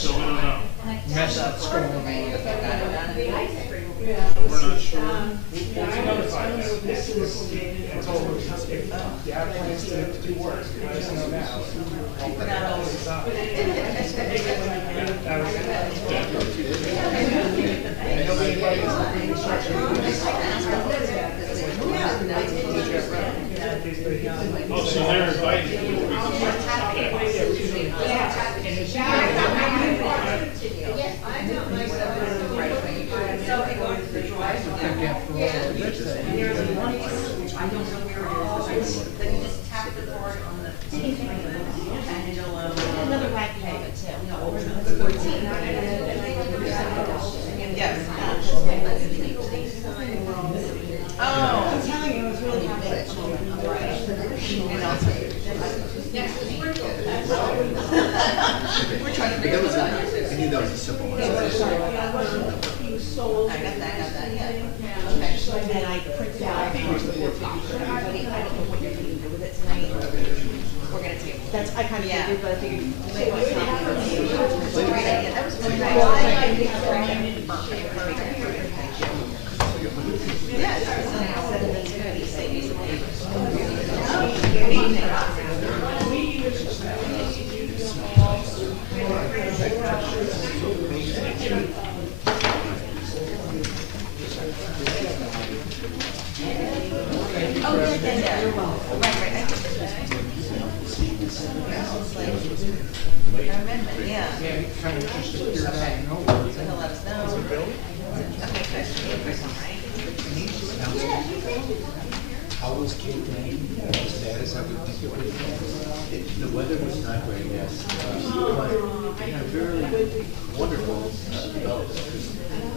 so we don't know. mess that's going on. So we're not sure. Yeah, plans to do work. I just know now. Oh, so they're invited. Another wacky moment too. Yes. Oh, I'm telling you, it was really happy. We're trying to But figure that was this a, out. I knew that was a simple one. I got that, yeah. Okay. And I printed out papers for everybody. I don't know what you're gonna do with it tonight. We're gonna table. That's, I kind of Yeah. figured, but I figured you might want to copy it. It's a great idea. That was really nice. Yeah, it's 1730, savings. Oh, good evening. Oh, yeah. Right. I remember, yeah. Yeah, he kind of just appeared out Okay. of nowhere. So he'll let us know. Okay, good. How was Cape May? Status, I would think it would. The weather was not great, yes. But they had a very wonderful development.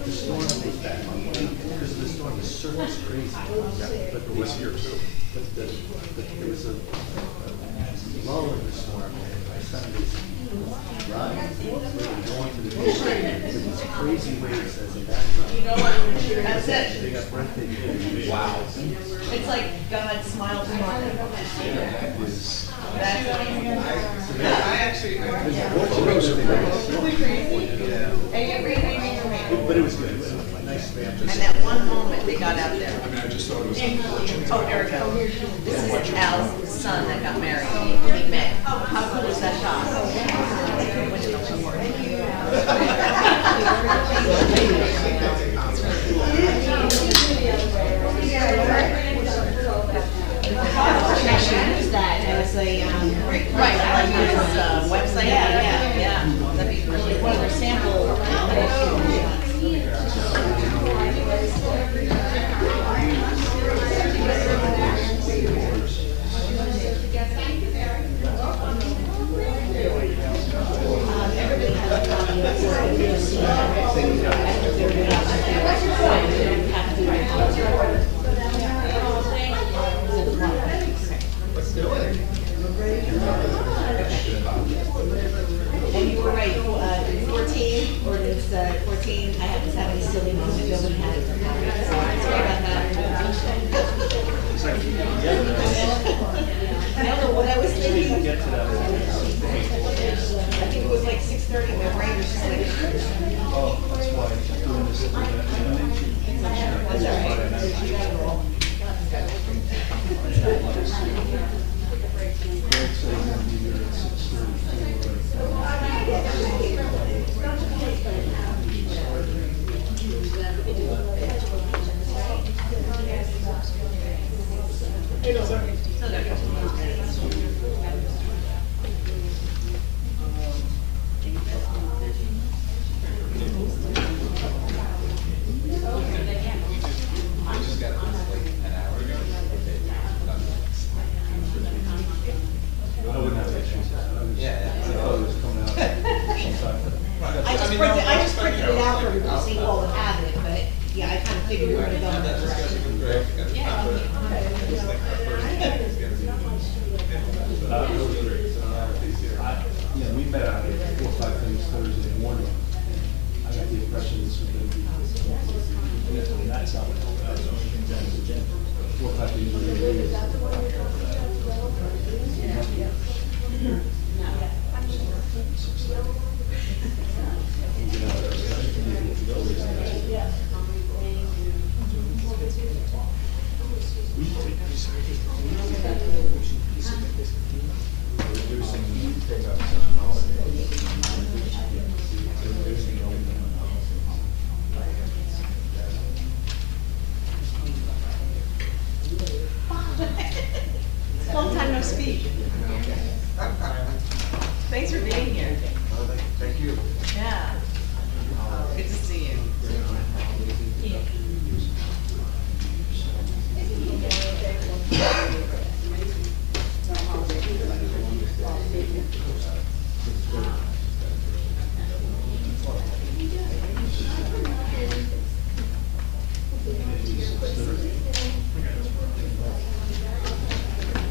The storm was back on because of the storm, the surface crazy. But it was here too. But there was a lull in the storm, and by Sunday's ride, we were going to the beach with these crazy waves as a background. That's it. They got breathtaking. Wow. It's like God smiled on them. That was. That's amazing. But it was good. It was a nice family. And that one moment they got out there. Oh, there we go. This is Al's son that got married. He met. How cool was that shot? Went to the airport. Actually used that as a, Right, I like his website. Yeah. That'd be really one of cool. their sample. Everybody has a copy of And you were right, 14, ordinance 14, I have this having a silly moment, nobody had it. Sorry about that. I don't know what I was thinking. I think it was like 6:30, my brain was just like. Oh, that's why doing this. That's all right. You gotta roll. I just printed it out for everybody, so you all would have it, but yeah, I kind of figured we were gonna go in that direction. Yeah, we met on 4 or 5 things Thursday morning. I got the impression this was going to be, and that's not what it was. 4 or 5 things were going to be. of speed. Thanks for being here. Thank you. Yeah. Good to see you.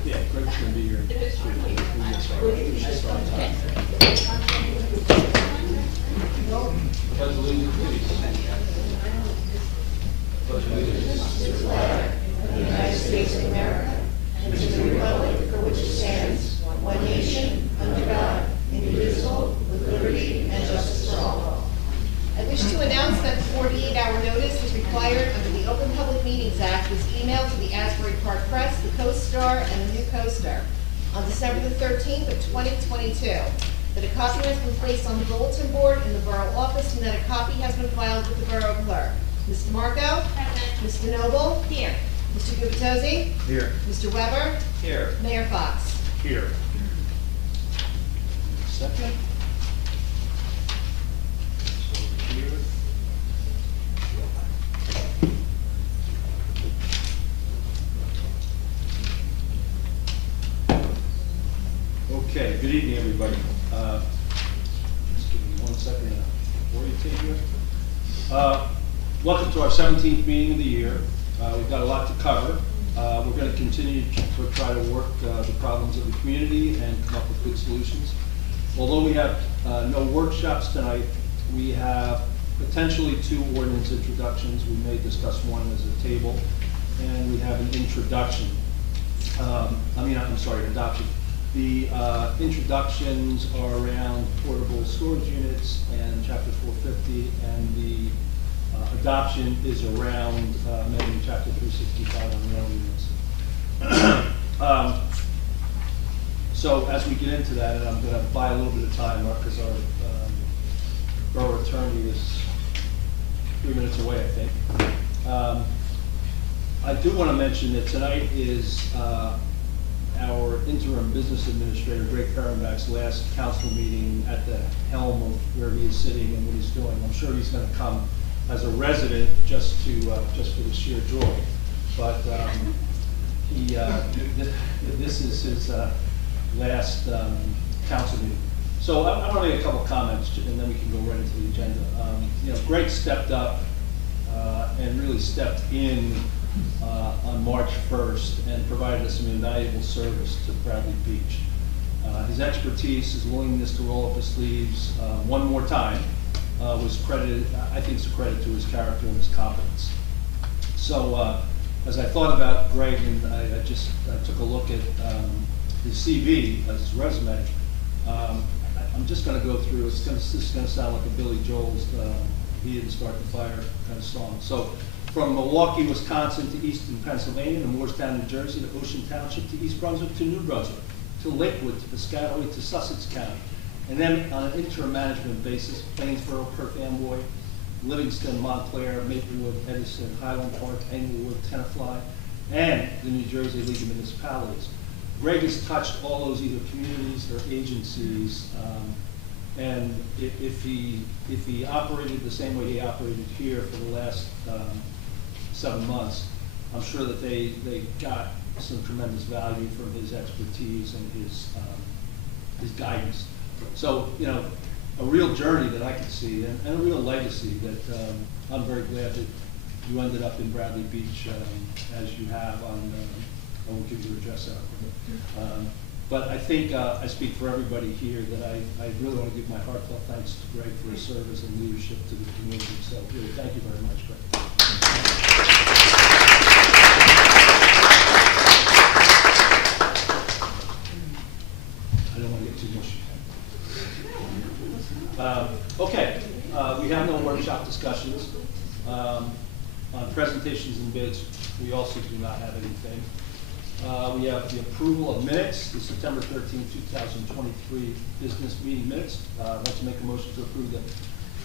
Yeah, Greg's gonna be here. Pledge allegiance, please. Pledge allegiance to the flag of the United States of America, and to the republic for which it stands, one nation, under God, indivisible, with liberty and justice for all. I wish to announce that the 48-hour notice is required under the Open Public Meetings Act was emailed to the Asbury Park Press, the Co-Star, and the New Co-Star on December the 13th of 2022. That a copy has been placed on the bulletin board in the borough office and that a copy has been filed with the borough clerk. Mr. Marco? Mr. Noble? Here. Mr. Gubatose? Here. Mr. Weber? Here. Mayor Fox? Here. Second. So here. Okay, good evening, everybody. Just give me 1 second before you take here. Welcome to our 17th meeting of the year. We've got a lot to cover. We're going to continue to try to work the problems of the community and come up with good solutions. Although we have no workshops tonight, we have potentially 2 ordinance introductions. We may discuss one as a table, and we have an introduction. Adoption. The introductions are around portable storage units and Chapter 450, and the adoption is around amending Chapter 365 on rental units. So as we get into that, and I'm going to buy a little bit of time because our borough attorney is 3 minutes away, I think. I do want to mention that tonight is our interim business administrator, Greg Fehrenbach's last council meeting at the helm of where he is sitting and what he's doing. I'm sure he's going to come as a resident just for the sheer joy. But this is his last council meeting. So I want to make a couple comments, and then we can go right into the agenda. Greg stepped up and really stepped in on March 1st and provided us some invaluable service to Bradley Beach. His expertise, his willingness to roll up his sleeves one more time was credited, I think it's a credit to his character and his competence. So as I thought about Greg, and I took a look at his CV, his resume, I'm just going to go through, this is going to sound like a Billy Joel's He Didn't Start the Fire kind of song. So from Milwaukee, Wisconsin to Easton, Pennsylvania, to Moorestown, New Jersey, to Ocean Township, to East Brunswick, to New Brunswick, to Lakewood, to Piscataway, to Sussex County. And then on an interim management basis, Plainsboro, Perth Amboy, Livingston, Montclair, Maplewood, Edison, Highland Park, Englewood, Tenafly, and the New Jersey League of Municipalities. Greg has touched all those either communities or agencies, and if he operated the same way he operated here for the last 7 months, I'm sure that they got some tremendous value from his expertise and his guidance. So, a real journey that I could see, and a real legacy that I'm very glad that you ended up in Bradley Beach as you have on, I won't give you a address out. But I think I speak for everybody here that I really want to give my heartfelt thanks to Greg for his service and leadership to the community. So really, thank you very much, Greg. I don't want to get too mushy. Okay, we have no workshop discussions. On presentations and bids, we also do not have anything. We have the approval of minutes, the September 13, 2023 business meeting minutes. I'd like to make a motion to approve the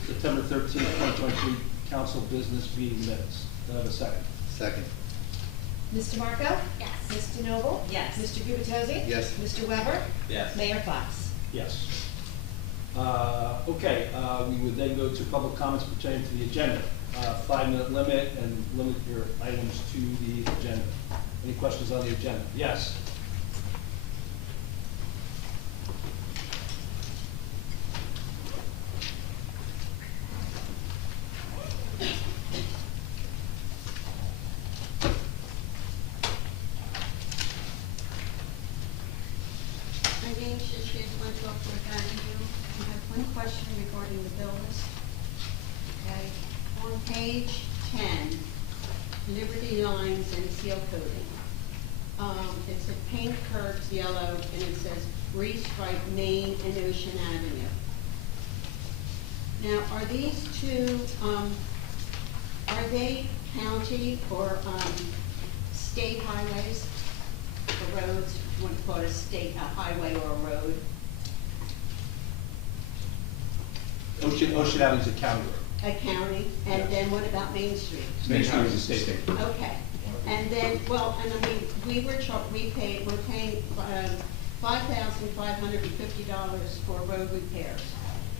September 13, 2023 council business meeting minutes. Do I have a second? Second. Mr. Marco? Yes. Ms. DeNoble? Yes. Mr. Gubatose? Yes. Mr. Weber? Yes. Mayor Fox? Yes. Okay, we would then go to public comments pertaining to the agenda. 5-minute limit and limit your items to the agenda. Any questions on the agenda? Yes. My name is Shishir Wentworth for Avenue. I have one question regarding the bill list. Okay, on page 10, Liberty Lines and Seal Coating. It said paint curbs yellow, and it says restripe Main and Ocean Avenue. Now, are these two, are they county or state highways? The roads, you want to call it a state, a highway or a road? Ocean Avenue is a county road. A county, and Yes. then what about Main Street? Main Street is a state road. Okay, and then, well, and I mean, we're paying $5,550 for road repairs.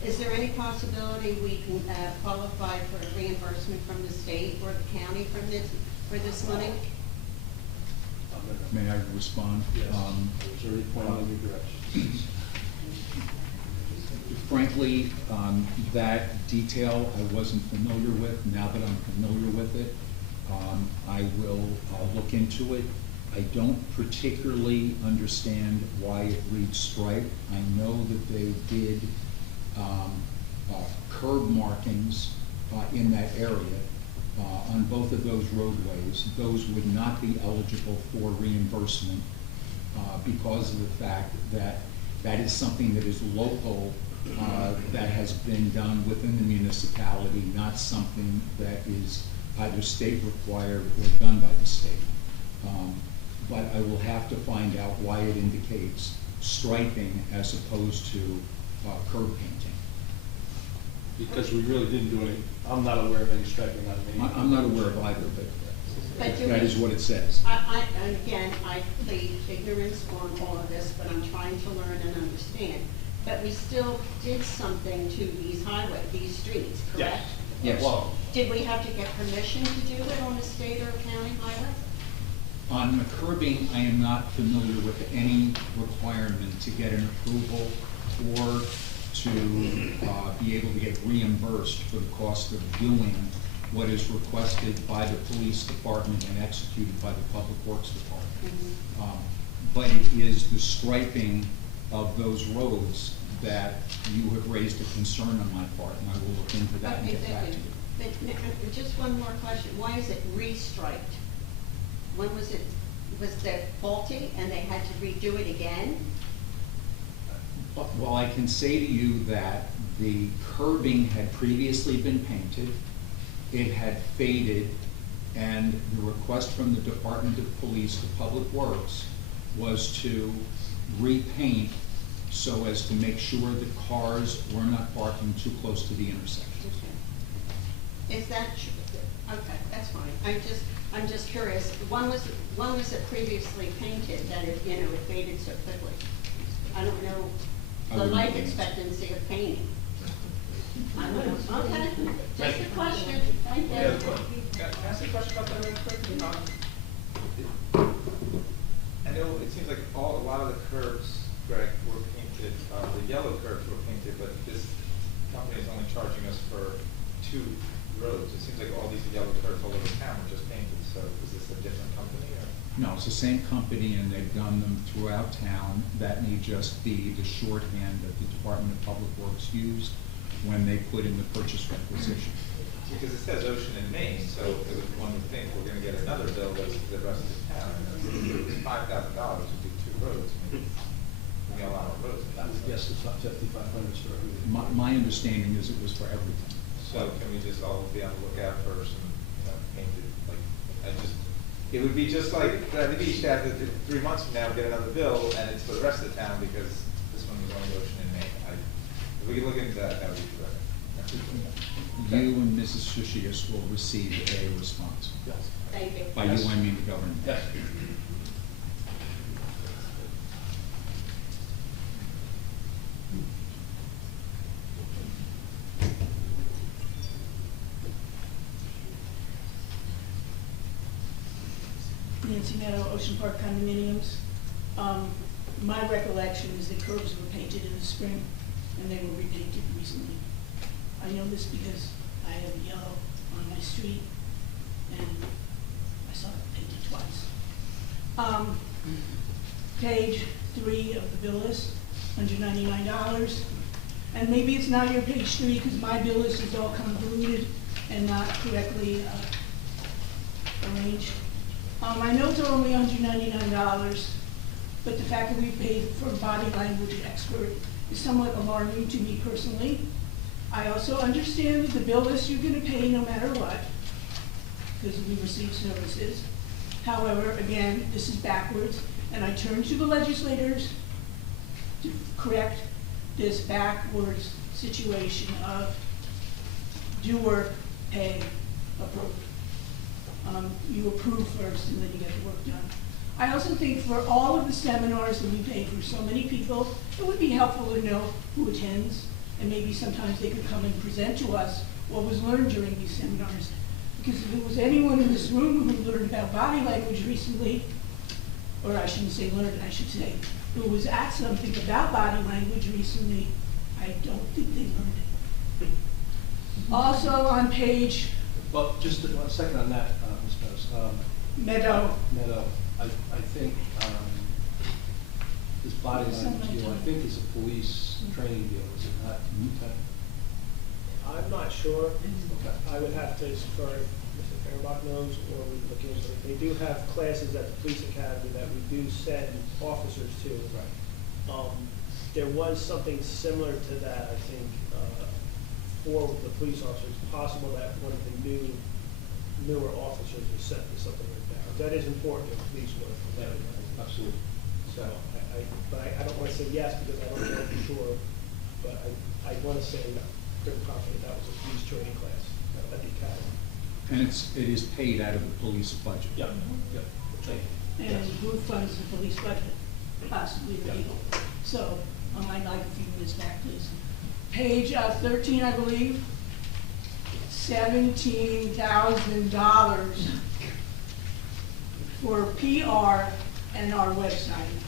Is there any possibility we can qualify for a reimbursement from the state or the county for this money? May I respond? Yes. Is there any point in your direction? Frankly, that detail I wasn't familiar with. Now that I'm familiar with it, I will look into it. I don't particularly understand why it reads stripe. I know that they did curb markings in that area on both of those roadways. Those would not be eligible for reimbursement because of the fact that that is something that is local, that has been done within the municipality, not something that is either state required or done by the state. But I will have to find out why it indicates striping as opposed to curb painting. Because we really didn't do any, I'm not aware of any striping on Main. I'm not aware of either, but But do that we- is what it says. And again, I plead ignorance on all of this, but I'm trying to learn and understand. But we still did something to these these streets, correct? Yes. Well, Did we have to get permission to do it on a state or county highway? On the curbing, I am not familiar with any requirement to get an approval or to be able to get reimbursed for the cost of doing what is requested by the police department and executed by the public works department. But it is the striping of those roads that you have raised a concern on my part, and I will look into that and Okay, get back thank to you. you. But just one more question. Why is it restriped? When was it faulty and they had to redo it again? Well, I can say to you that the curbing had previously been painted, it had faded, and the request from the Department of Police to Public Works was to repaint so as to make sure that cars were not parking too close to the intersection. Is that true? Okay, that's fine. I'm just curious. When was it previously painted that it faded so quickly? I don't know I the wouldn't life know. expectancy of painting. I don't know. Okay, just a question. Thank you. Yeah, can I ask a question about that real quick? I know it seems like a lot of the curbs, Greg, were painted, the yellow curbs were painted, but this company is only charging us for 2 roads. It seems like all these yellow curbs all over town were just painted, so is this a different company or? No, it's the same company, and they've done them throughout town. That may just be the shorthand that the Department of Public Works used when they put in the purchase requisition. Because it says Ocean and Main, so one would think we're gonna get another bill that's the rest of the town. If it was $5,000 would be 2 roads. I mean, we got a lot of roads. I would guess it's not 5,500 for everything. My understanding is it was for everything. So can we just all be on the lookout for some, painted, like, it would be just like, the beach to have 3 months from now, get another bill, and it's for the rest of the town, because this one was only Ocean and Main. If we could look into that, that would be terrific. You and Mrs. Shishius will receive a response. Yes. Thank you. By you, I mean the government. Yes. Nancy Meadow, Ocean Park condominiums. My recollection is the curbs were painted in the spring, and they were repainted recently. I know this because I have yellow on my street, and I saw it painted twice. Page 3 of the bill list, $199. And maybe it's not your page 3 because my bill list is all convoluted and not correctly arranged. I know it's only $199, but the fact that we paid for a body language expert is somewhat alarming to me personally. I also understand that the bill list you're going to pay no matter what, because we receive services. However, again, this is backwards, and I turn to the legislators to correct this backwards situation of do work, pay, approve. You approve first and then you get the work done. I also think for all of the seminars that we pay for so many people, it would be helpful to know who attends, and maybe sometimes they could come and present to us what was learned during these seminars. Because if there was anyone in this room who learned about body language recently, or I shouldn't say learned, I should say, who was at something about body language recently, I don't think they learned it. Also on page Well, just a second on that, Ms. Meadows. Meadow, Meadow, I think this body language deal, I think is a police training deal, is it not? I'm not sure. Okay. I would have to defer if Mr. Fehrenbach knows, or we look into it. They do have classes at the police academy that we do send officers to. Right. There was something similar to that, I think, for the police officers. It's possible that one of the newer officers was sent to something like that. That is important in police work. Yeah, absolutely. So, but I don't want to say yes because I don't know for sure, but I want to say pretty confident that was a police training class at the academy. And it is paid out of the police budget. Yeah, yeah, thank you. and who funds the police budget? Possibly the Yeah. legal. So, I'd like a few minutes back, please. Page 13, I believe, $17,000 for PR and our website.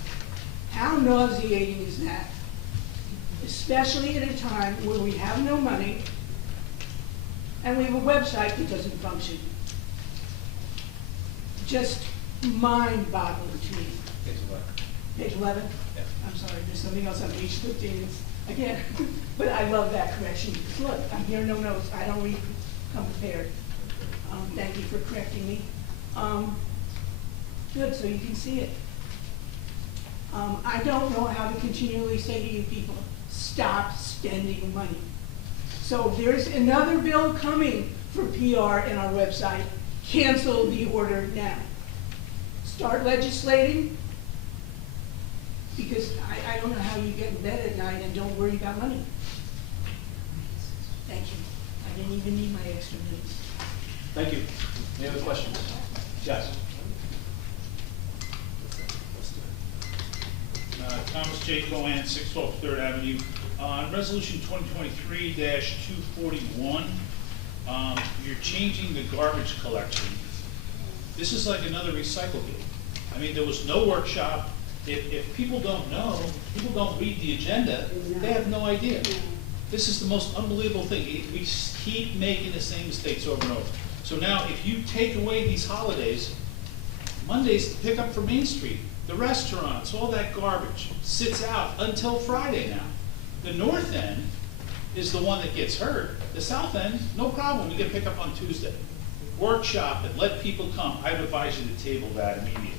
How nauseating is that? Especially at a time where we have no money and we have a website that doesn't function. Just mind-boggling to me. Page 11? Yeah. I'm sorry, there's something else on page 15. Again, but I love that correction. Because look, I'm here, no notes. I don't come prepared. Thank you for correcting me. Good, so you can see it. I don't know how to continually say to you people, stop spending money. So if there's another bill coming for PR and our website, cancel the order now. Start legislating, because I don't know how you get in bed at night and don't worry about money. Thank you. I didn't even need my extra minutes. Thank you. Any other questions? Yes. Thomas J. Cohen, 612 Third Avenue. On Resolution 2023-241, you're changing the garbage collection. This is like another recycle bin. I mean, there was no workshop. If people don't know, people don't read the agenda, they have no idea. This is the most unbelievable thing. We keep making the same mistakes over and over. So now, if you take away these holidays, Monday's pick up for Main Street, the restaurants, all that garbage sits out until Friday now. The north end is the one that gets hurt. The south end, no problem, we get pick up on Tuesday. Workshop it, let people come. I would advise you to table that immediately.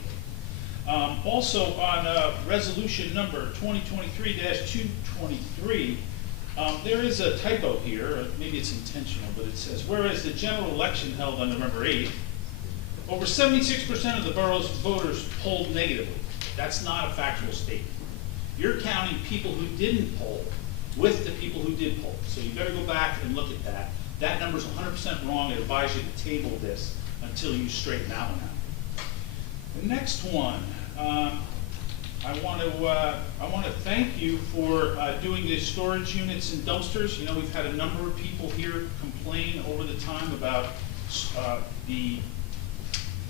Also on resolution number 2023-223, there is a typo here, maybe it's intentional, but it says, whereas the general election held on November 8th, over 76% of the borough's voters polled negatively. That's not a factual statement. You're counting people who didn't poll with the people who did poll. So you better go back and look at that. That number's 100% wrong. I advise you to table this until you straighten that one out. The next one, I want to thank you for doing the storage units and dumpsters. You know, we've had a number of people here complain over the time about the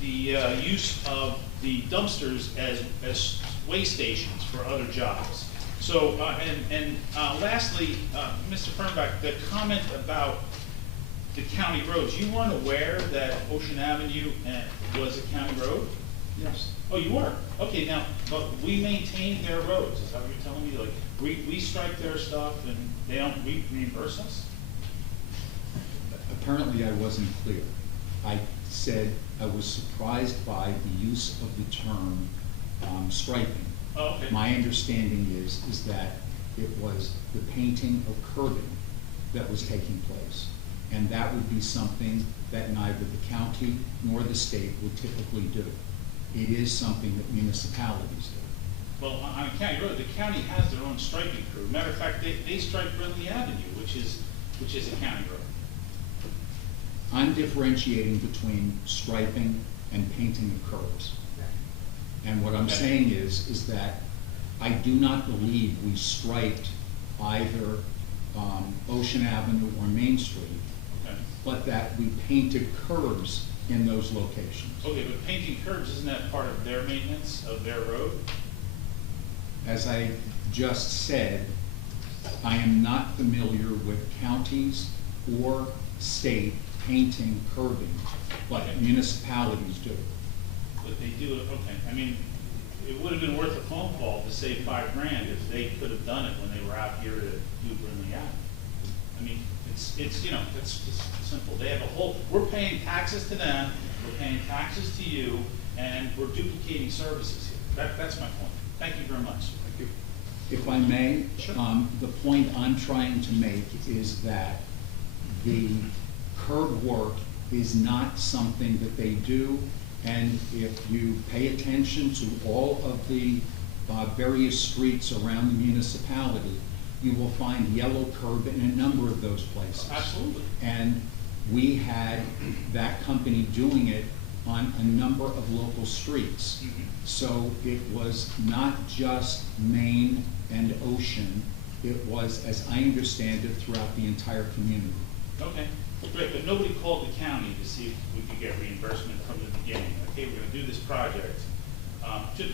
use of the dumpsters as way stations for other jobs. So, lastly, Mr. Fernbach, the comment about the county roads, you weren't aware that Ocean Avenue was a county road? Yes. Oh, you were? Okay, now, but we maintain their roads, is that what you're telling me? Like, we strike their stuff and they don't reimburse us? Apparently I wasn't clear. I said I was surprised by the use of the term striping. Oh, okay. My understanding is that it was the painting of curbing that was taking place. And that would be something that neither the county nor the state would typically do. It is something that municipalities do. Well, on a county road, the county has their own striping crew. Matter of fact, they stripe Brindley Avenue, which is a county road. I'm differentiating between striping and painting of curbs. And what I'm Okay. saying is that I do not believe we striped either Ocean Avenue or Main Street, Okay. but that we painted curbs in those locations. Okay, but painting curbs, isn't that part of their maintenance of their road? As I just said, I am not familiar with counties or state painting curbing, but Okay. municipalities do. But they do it, okay. I mean, it would have been worth a phone call to save $5,000 if they could have done it when they were out here to do Brindley Avenue. I mean, it's it's just simple. They have a whole, we're paying taxes to them, we're paying taxes to you, and we're duplicating services here. That's my point. Thank you very much. Thank you. If I may, Sure. the point I'm trying to make is that the curb work is not something that they do, and if you pay attention to all of the various streets around the municipality, you will find yellow curb in a number of those places. Absolutely. And we had that company doing it on a number of local streets. Mhm. So it was not just Main and Ocean, it was, as I understand it, throughout the entire community. Okay, great, but nobody called the county to see if we could get reimbursement from the beginning. Like, hey, we're gonna do this project.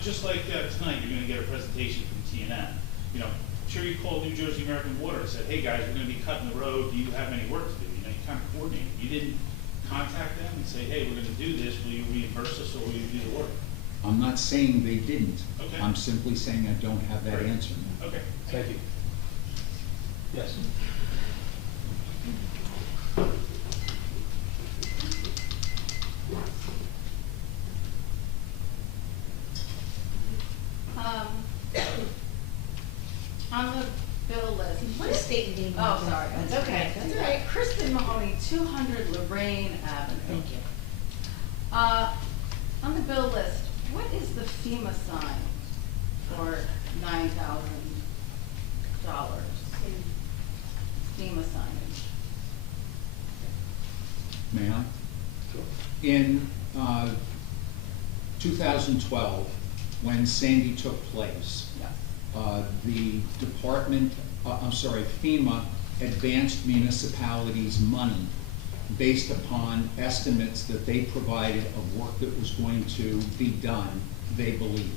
Just like tonight, you're gonna get a presentation from TNM. You know, sure you called New Jersey American Water and said, hey, guys, we're gonna be cutting the road, do you have any work to do? You know, you kind of coordinated. You didn't contact them and say, hey, we're gonna do this, will you reimburse us or will you do the work? I'm not saying they didn't. Okay. I'm simply saying I don't have that Great. answer now. Okay. Thank you. Yes. On the bill list. What state and name? Oh, sorry. That's okay, that's all right. Kristen Mahoney, 200 Lorraine Avenue. Thank you. On the bill list, what is the FEMA sign for $9,000? FEMA signage. May I? In 2012, when Sandy took place, Yes. the FEMA advanced municipalities money based upon estimates that they provided of work that was going to be done, they believe.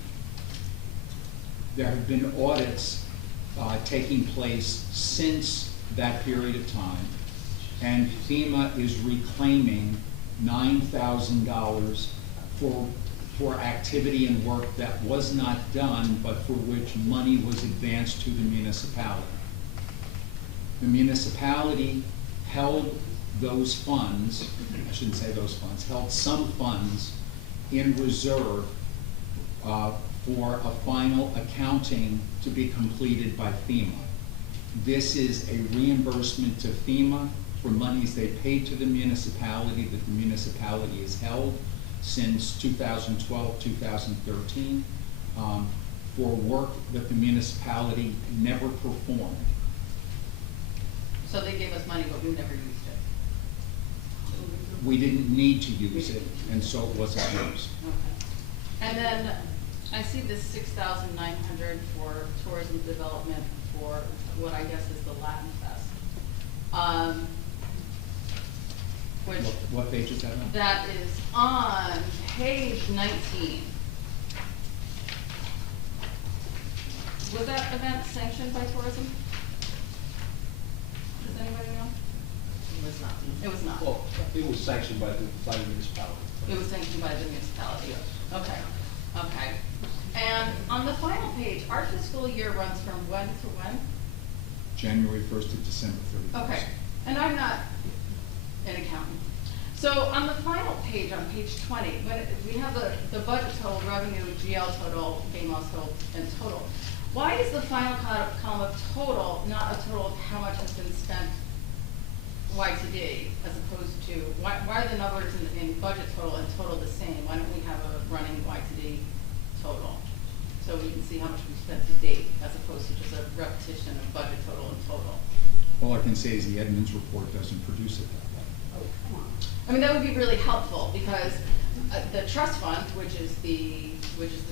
There have been audits taking place since that period of time, and FEMA is reclaiming $9,000 for activity and work that was not done, but for which money was advanced to the municipality. The municipality held those funds, I shouldn't say those funds, held some funds in reserve for a final accounting to be completed by FEMA. This is a reimbursement to FEMA for monies they paid to the municipality that the municipality has held since 2012, 2013, for work that the municipality never performed. So they gave us money, but we never used it. We didn't need to use it, and so it wasn't used. Okay. And then I see this 6,900 for tourism development for what I guess is the Latin Fest. Which, What page is that on? that is on page 19. Was that event sanctioned by tourism? Does anybody know? It was not. It was not. Well, it was sanctioned by the municipality. It was sanctioned by the municipality? Yes. Okay, okay. And on the final page, our fiscal year runs from when to when? January 1st to December 31st. Okay, and I'm not an accountant. So on the final page, on page 20, when we have the budget total, revenue, GL total, gain loss total, and total. Why is the final column of total not a total of how much has been spent YTD as opposed to, why are the numbers in budget total and total the same? Why don't we have a running YTD total? So we can see how much we've spent to date as opposed to just a repetition of budget total and total. All I can say is the Edmunds report doesn't produce it that way. Oh, come on. I mean, that would be really helpful because the trust fund, which is the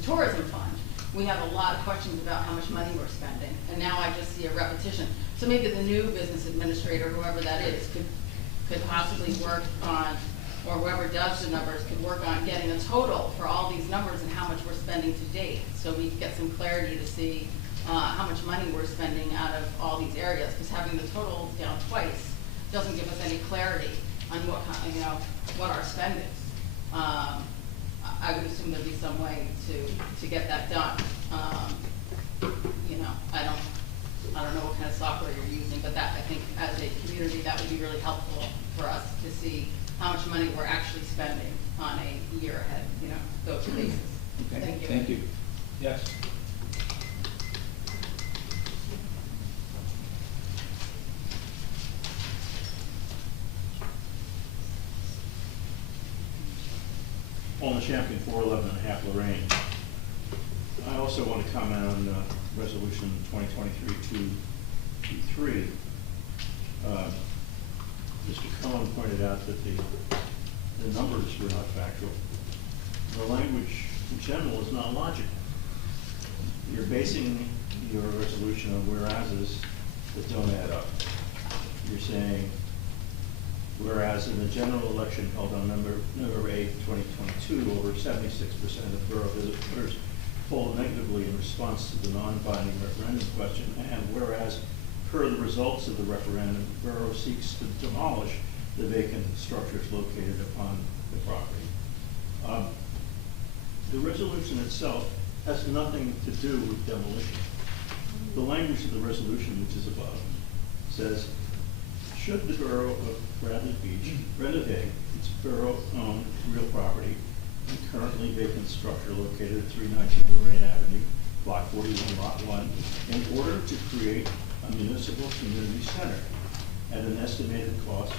tourism fund, we have a lot of questions about how much money we're spending, and now I just see a repetition. So maybe the new business administrator, whoever that is, could possibly work on, or whoever does the numbers could work on getting a total for all these numbers and how much we're spending to date, so we get some clarity to see how much money we're spending out of all these areas, because having the total down twice doesn't give us any clarity on what kind, you know, what our spend is. I would assume there'd be some way to get that done. You know, I don't know what kind of software you're using, but that, I think, as a community, that would be really helpful for us to see how much money we're actually spending on a year ahead, you know, go-to basis. Okay, Thank you. thank you. Yes. Paul Champion, 411 and a half Lorraine. I also want to comment on Resolution 2023-223. Mr. Cohen pointed out that the numbers were not factual. The language in general is not logical. You're basing your resolution on whereases that don't add up. You're saying, whereas in the general election held on November 8, 2022, over 76% of borough visitors polled negatively in response to the non-binding referendum question, and whereas per the results of the referendum, the borough seeks to demolish the vacant structures located upon the property. The resolution itself has nothing to do with demolition. The language of the resolution, which is above, says, should the borough of Bradley Beach renovate its borough-owned real property and currently vacant structure located at 319 Lorraine Avenue, Block 41, Lot 1, in order to create a municipal community center at an estimated cost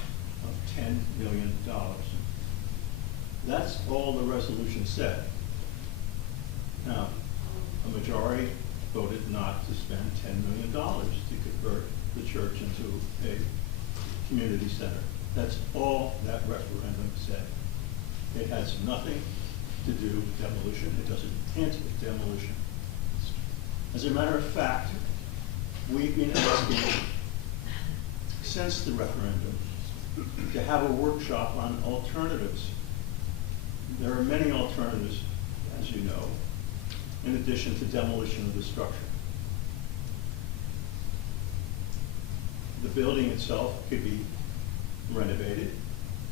of $10 million. That's all the resolution said. Now, a majority voted not to spend $10 million to convert the church into a community center. That's all that referendum said. It has nothing to do with demolition. It doesn't hint at demolition. As a matter of fact, we've been asking since the referendum to have a workshop on alternatives. There are many alternatives, as you know, in addition to demolition of the structure. The building itself could be renovated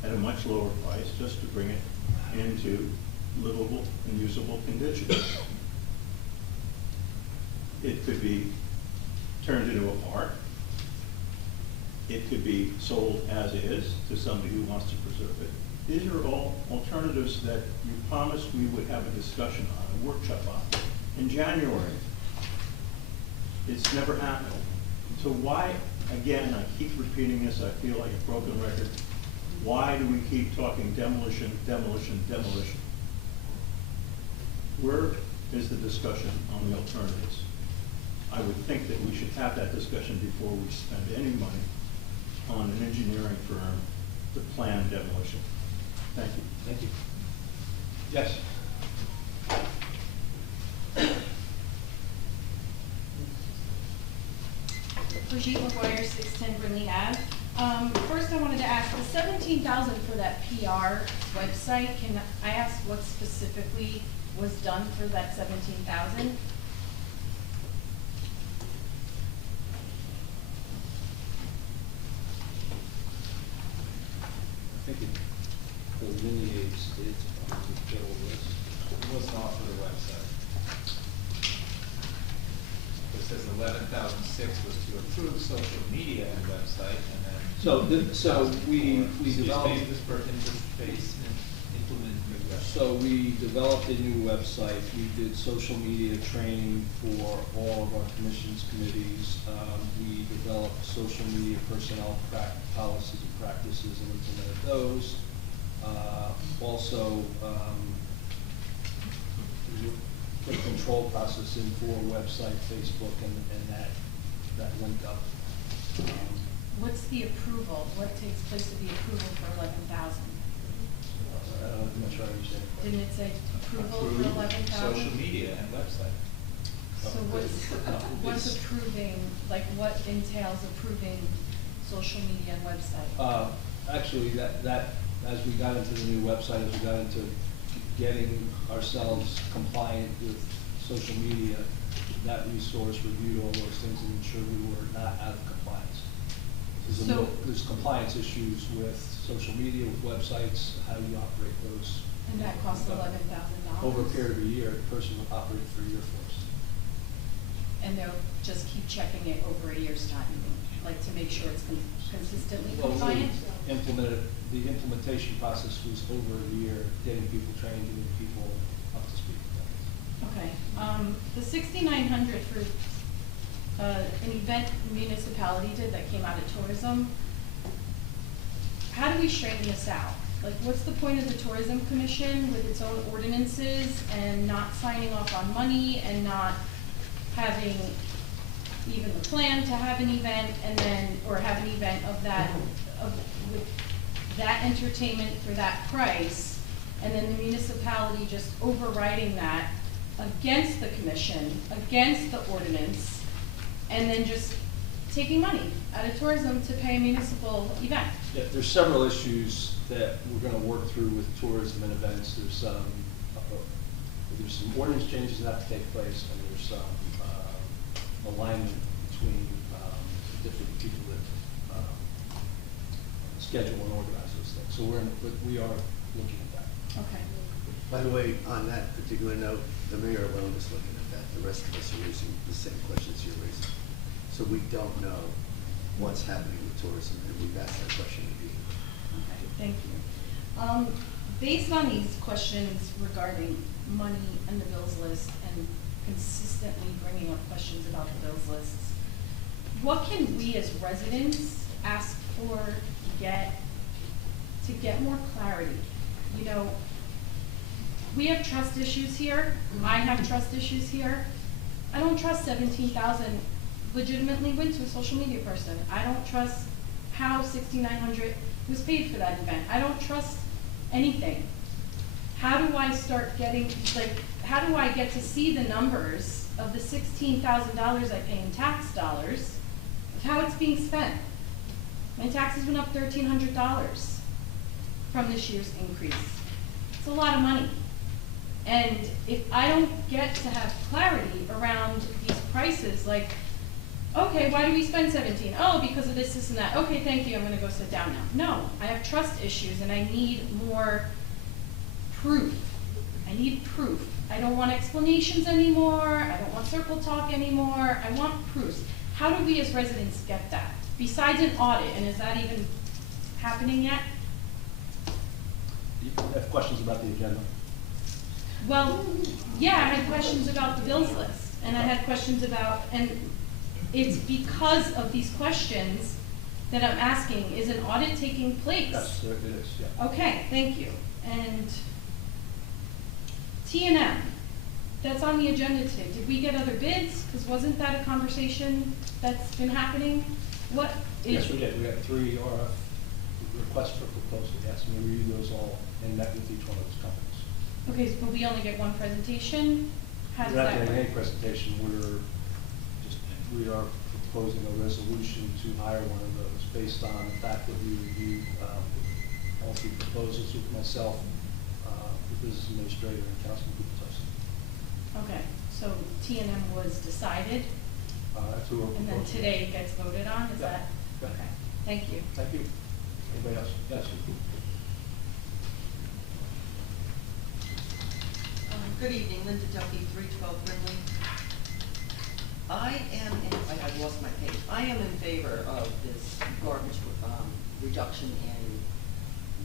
at a much lower price just to bring it into livable and usable condition. It could be turned into a park. It could be sold as is to somebody who wants to preserve it. These are all alternatives that you promised we would have a discussion on, a workshop on, in January. It's never happened. So why, again, I keep repeating this, I feel like a broken record, why do we keep talking demolition, demolition, demolition? Where is the discussion on the alternatives? I would think that we should have that discussion before we spend any money on an engineering firm to plan demolition. Thank you. Thank you. Yes. Brigitte McGuire, 610 Brinley Ave. First, I wanted to ask, the $17,000 for that PR website, can I ask what specifically was done for that $17,000? says 11,006 was to approve social media and website, and then. So we Just developed. phase this person in this phase and implement new website. So we developed a new website. We did social media training for all of our commissions, committees. We developed social media personnel policies and practices and implemented those. Also, we put a control process in for website, Facebook, and that linked up. What's the approval? What takes place with the approval for 11,000? I'm not sure I understand. Didn't it say approval for Approve 11,000? social media and website. So what's approving, like what entails approving social media and website? Actually, that, as we got into the new website, as we got into getting ourselves compliant with social media, that resource reviewed all those things and ensured we were not out of compliance. There's compliance issues with social media, with websites, how you operate those. And that costs $11,000? Over a period of a year, the person will operate for a year for us. And they'll just keep checking it over a year's time, like to make sure it's consistently Well, compliant? the implementation process was over a year, getting people trained, getting people up to speed. Okay, the 6,900 for an event the municipality did that came out of tourism, how do we straighten this out? Like, what's the point of the tourism commission with its own ordinances and not signing off on money and not having even the plan to have an event and then, or have an event of that, with that entertainment for that price, and then the municipality just overriding that against the commission, against the ordinance, and then just taking money out of tourism to pay a municipal event? Yeah, there's several issues that we're gonna work through with tourism and events. There's some ordinance changes that have to take place, and there's some alignment between different people that schedule and organize those things. So we are looking at that. Okay. By the way, on that particular note, the mayor alone is looking at that. The rest of us are raising the same questions you're raising. So we don't know what's happening with tourism, and we've asked that question to you. Okay, thank you. Based on these questions regarding money and the bills list and consistently bringing up questions about the bills lists, what can we as residents ask for to get more clarity? You know, we have trust issues here. I have trust issues here. I don't trust 17,000 legitimately went to a social media person. I don't trust how 6,900 was paid for that event. I don't trust anything. How do I start getting, like, how do I get to see the numbers of the $16,000 I pay in tax dollars of how it's being spent? My taxes went up $1,300 from this year's increase. It's a lot of money. And if I don't get to have clarity around these prices, like, okay, why do we spend 17? Oh, because of this, this, and that. Okay, thank you, I'm gonna go sit down now. No, I have trust issues and I need more proof. I need proof. I don't want explanations anymore. I don't want circle talk anymore. I want proofs. How do we as residents get that? Besides an audit, and is that even happening yet? You have questions about the agenda? Well, yeah, I had questions about the bills list, and I had questions about, and it's because of these questions that I'm asking, is an audit taking place? Yes, it is, yeah. Okay, thank you. And T&M, that's on the agenda today. Did we get other bids? Because wasn't that a conversation that's been happening? What is? Yes, we did. We got 3 RF requests for proposal, yes, and we reviewed those all and met with each one of those companies. Okay, but we only get one presentation? How does We're not that getting work? any presentation, we are proposing a resolution to hire one of those based on the fact that we reviewed all 3 proposals with myself, the business administrator, and Councilman Gupta. Okay, so T&M was decided, That's who we're and then proposing. today it gets voted on, is Yeah. that? Yeah. Okay, thank you. Thank you. Anybody else? Yes. Good evening, Linda Duffy, 312 Brinley. I I am in favor of this garbage, reduction in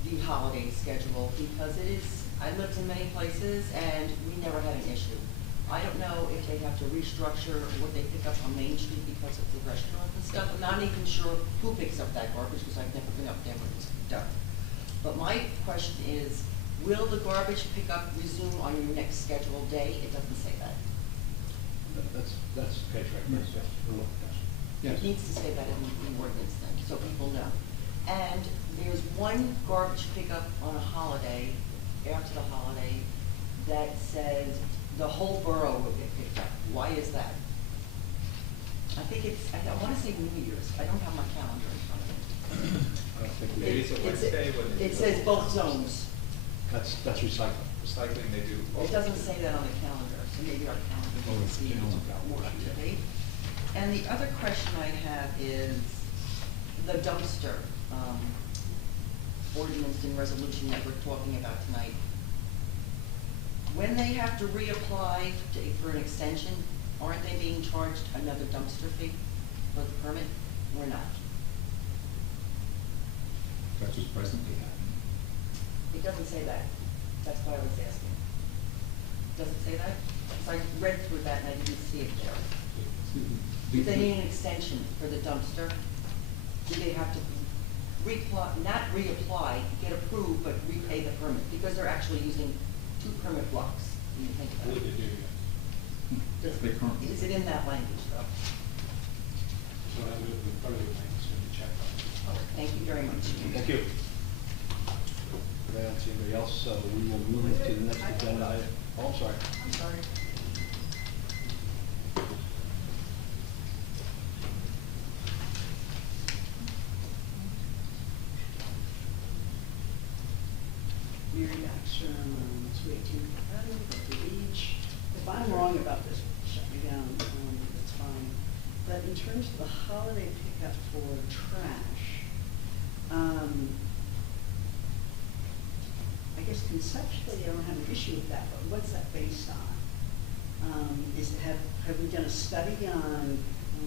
the holiday schedule because it is, I lived in many places and we never had an issue. I don't know if they have to restructure what they pick up on Main Street because of the restaurants and stuff. I'm not even sure who picks up that garbage because I've never been up there when it's done. But my question is, will the garbage pickup resume on your next scheduled day? It doesn't say that. That's okay, right, yes, we're looking at that. It needs to say that in the ordinance then, so people know. And there's one garbage pickup on a holiday, after the holiday, that says the whole borough will get picked up. Why is that? I think it's, I want to say New Year's. I don't have my calendar in front of me. I don't think we, Maybe it's a Wednesday when they It do says both zones. that's recycling. recycling, they do. It doesn't say that on the calendar, so maybe our calendar Oh, needs it's to be calendar. more up to date. And the other question I have is the dumpster, ordinance and resolution that we're talking about tonight. When they have to reapply for an extension, aren't they being charged another dumpster fee for the permit, or not? That's what's presently happening. It doesn't say that. That's why I was asking. Does it say that? Because I read through that and I didn't see it there. If they need an extension for the dumpster, do they have to not reapply, get approved, but repay the permit? Because they're actually using 2 permit blocks, when you think about it. If they currently. Is it in that language though? Oh, thank you very much. Thank you. I don't see anybody else, so we will move to the next agenda item. Oh, I'm sorry. I'm sorry. Mary Action, 218 Avenue, the beach. If I'm wrong about this, shut me down, it's fine. But in terms of the holiday pickup for trash, I guess conceptually I don't have an issue with that, but what's that based on? Have we done a study on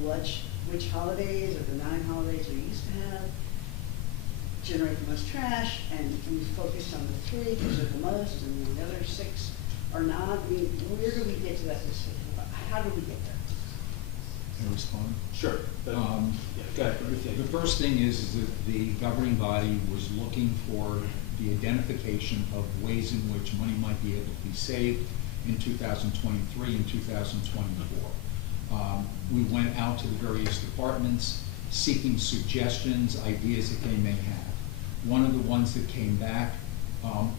which holidays or the 9 holidays we used to have generate the most trash, and we focused on the 3 because they're the most, and the other 6 are not? I mean, where do we get to that decision? How do we get there? Can I respond? Sure. Yeah, go ahead. The first thing is that the governing body was looking for the identification of ways in which money might be able to be saved in 2023 and 2024. We went out to the various departments seeking suggestions, ideas that they may have. One of the ones that came back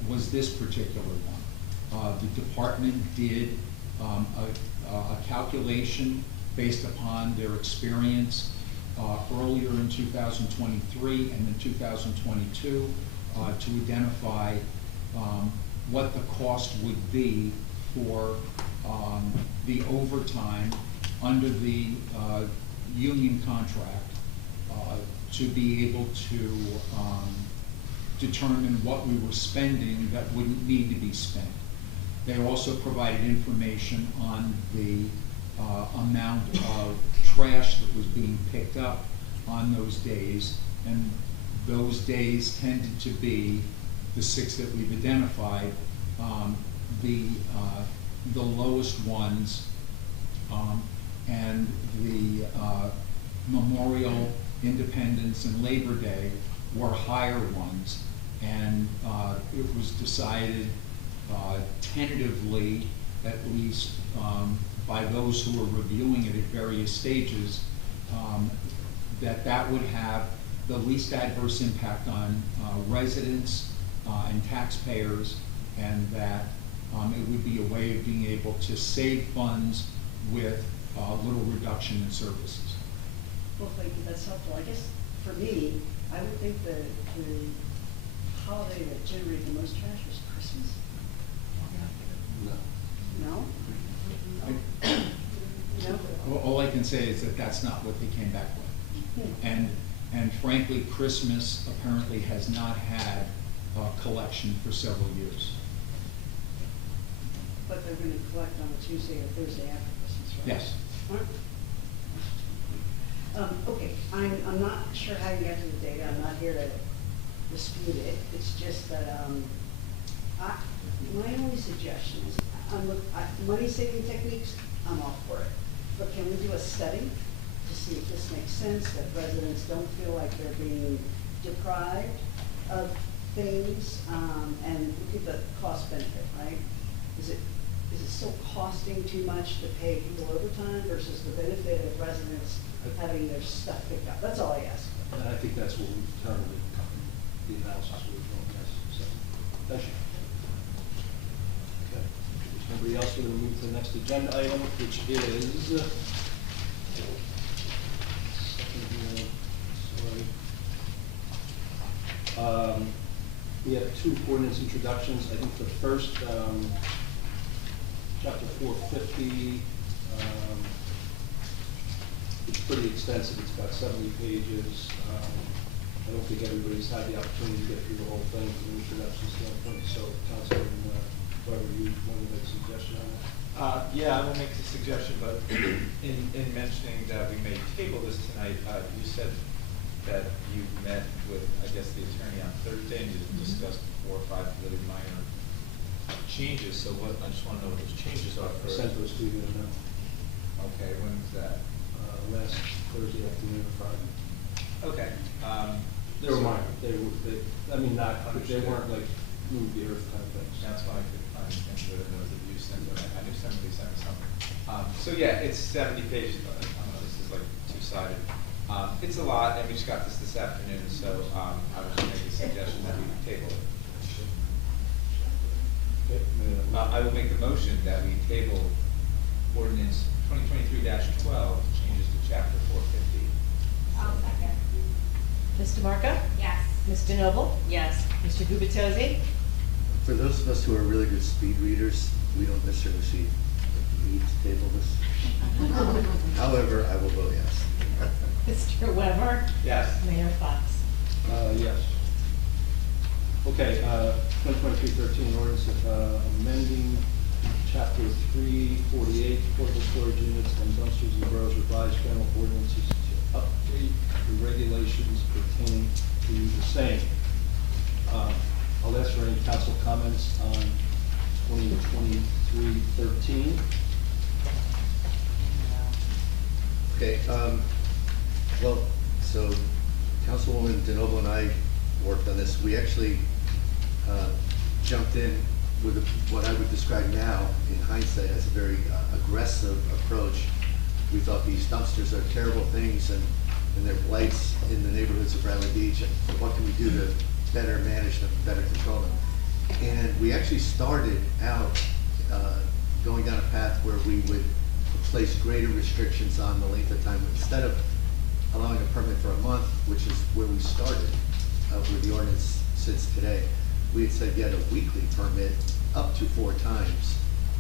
was this particular one. The department did a calculation based upon their experience earlier in 2023 and in 2022 to identify what the cost would be for the overtime under the union contract to be able to determine what we were spending that wouldn't need to be spent. They also provided information on the amount of trash that was being picked up on those days, and those days tended to be the 6 that we've identified, the lowest ones, and the Memorial, Independence, and Labor Day were higher ones, and it was decided tentatively, at least by those who were reviewing it at various stages, that would have the least adverse impact on residents and taxpayers, and that it would be a way of being able to save funds with little reduction in services. Well, thank you, that's helpful. I guess for me, I would think that the holiday that generated the most trash was Christmas. No. No? No? All I can say is that that's not what they came back with. And frankly, Christmas apparently has not had a collection for several years. But they're going to collect on a Tuesday or Thursday after Christmas, right? Yes. Okay, I'm not sure how you got to the data, I'm not here to dispute it, it's just that, my only suggestion is, money-saving techniques, I'm all for it. But can we do a study to see if this makes sense, that residents don't feel like they're being deprived of things, and look at the cost benefit, right? Is it still costing too much to pay people overtime versus the benefit of residents having their stuff picked up? That's all I ask. And I think that's what we determined in the analysis we were doing, yes, so, thank you. Okay, if there's nobody else, we're gonna move to the next agenda item, which is, we have two ordinance introductions. I think the first, chapter 450, it's pretty extensive. It's about 70 pages. I don't think everybody's had the opportunity to get through the whole thing from an introduction standpoint. So, Councilman, whoever you want to make a suggestion on that? Yeah, I will make the suggestion, but in mentioning that we may table this tonight, you said that you met with, I guess, the attorney on Thursday and you discussed 4 or 5 really minor changes. So what, I just want to know what those changes are for. Sent those to you in Okay, when was that? last Thursday afternoon or Friday. Okay. They were minor. They, I mean, not, they Understood. weren't like move the earth kind of things. That's why I could find things that those that you sent, but I knew somebody sent me something. So yeah, it's 70 pages, but I don't know, this is like two-sided. It's a lot, and we just got this afternoon, so I would just make a suggestion that we table it. Okay, I will make the motion that we table ordinance 2023-12, changes to chapter 450. I'll second. Ms. DeMarco? Yes. Ms. DeNoble? Yes. Mr. Gubatose? For those of us who are really good speed readers, we don't necessarily see the need to table this. However, I will vote yes. Mr. Weber? Yes. Mayor Fox? Yes. Okay, 2023-13 ordinance amending chapter 348, portable storage units and dumpsters and boroughs revised general ordinances to update the regulations pertaining to the same. I'll ask for any council comments on 2023-13. Okay, well, so Councilwoman DeNoble and I worked on this. We actually jumped in with what I would describe now, in hindsight, as a very aggressive approach. We thought these dumpsters are terrible things and they're blights in the neighborhoods of Bradley Beach, and what can we do to better manage them, better control them? And we actually started out going down a path where we would place greater restrictions on the length of time. Instead of allowing a permit for a month, which is where we started with the ordinance since today, we had said get a weekly permit up to 4 times.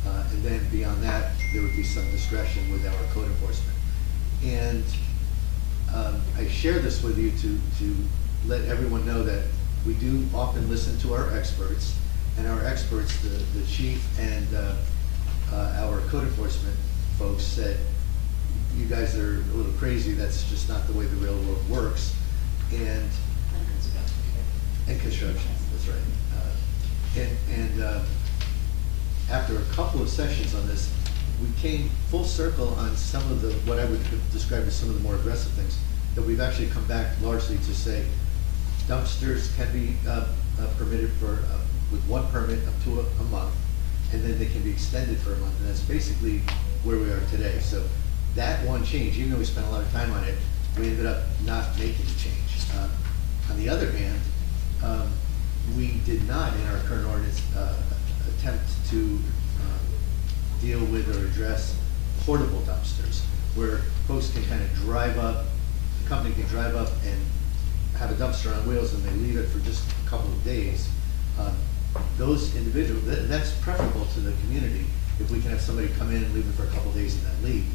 And then beyond that, there would be some discretion with our code enforcement. And I share this with you to let everyone know that we do often listen to our experts, and our experts, the chief and our code enforcement folks said, you guys are a little crazy, that's just not the way the real world works. And construction, that's right. After a couple of sessions on this, we came full circle on some of the, what I would describe as some of the more aggressive things, that we've actually come back largely to say dumpsters can be permitted for, with 1 permit up to a month, and then they can be extended for a month, and that's basically where we are today. So that one change, even though we spent a lot of time on it, we ended up not making the change. On the other hand, we did not, in our current ordinance, attempt to deal with or address portable dumpsters, where folks can kind of drive up, the company can drive up and have a dumpster on wheels and they leave it for just a couple of days. Those individuals, that's preferable to the community if we can have somebody come in and leave it for a couple of days and then leave,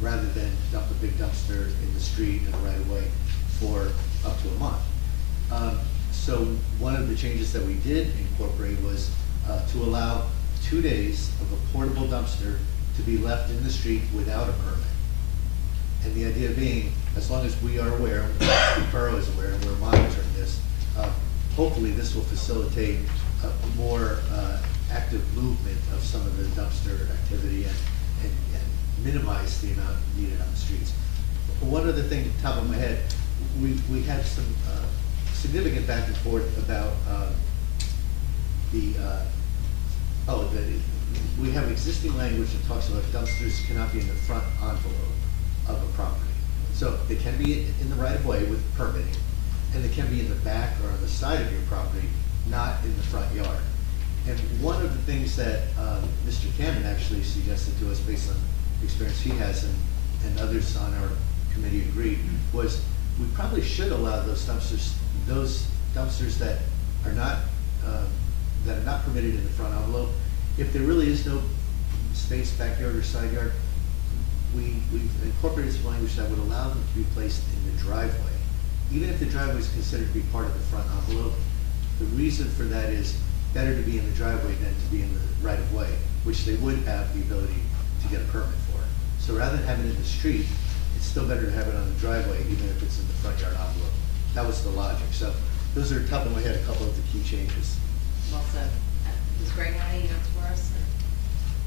rather than dump a big dumpster in the street and right away for up to a month. So one of the changes that we did incorporate was to allow 2 days of a portable dumpster to be left in the street without a permit. And the idea being, as long as we are aware, the borough is aware, and we're monitoring this, hopefully this will facilitate a more active movement of some of the dumpster activity and minimize the amount needed on the streets. One other thing, top of my head, we had some significant back and forth about we have existing language that talks about dumpsters cannot be in the front envelope of a property. So they can be in the right of way with permitting, and they can be in the back or on the side of your property, not in the front yard. And one of the things that Mr. Cannon actually suggested to us based on the experience he has and others on our committee agreed, was we probably should allow those dumpsters that are not permitted in the front envelope. If there really is no space, backyard or side yard, we've incorporated some language that would allow them to be placed in the driveway. Even if the driveway is considered to be part of the front envelope, the reason for that is better to be in the driveway than to be in the right of way, which they would have the ability to get a permit for. So rather than having it in the street, it's still better to have it on the driveway, even if it's in the front yard envelope. That was the logic. So those are top of my head, a couple of the key changes. Well said. Does Greg have any notes for us, or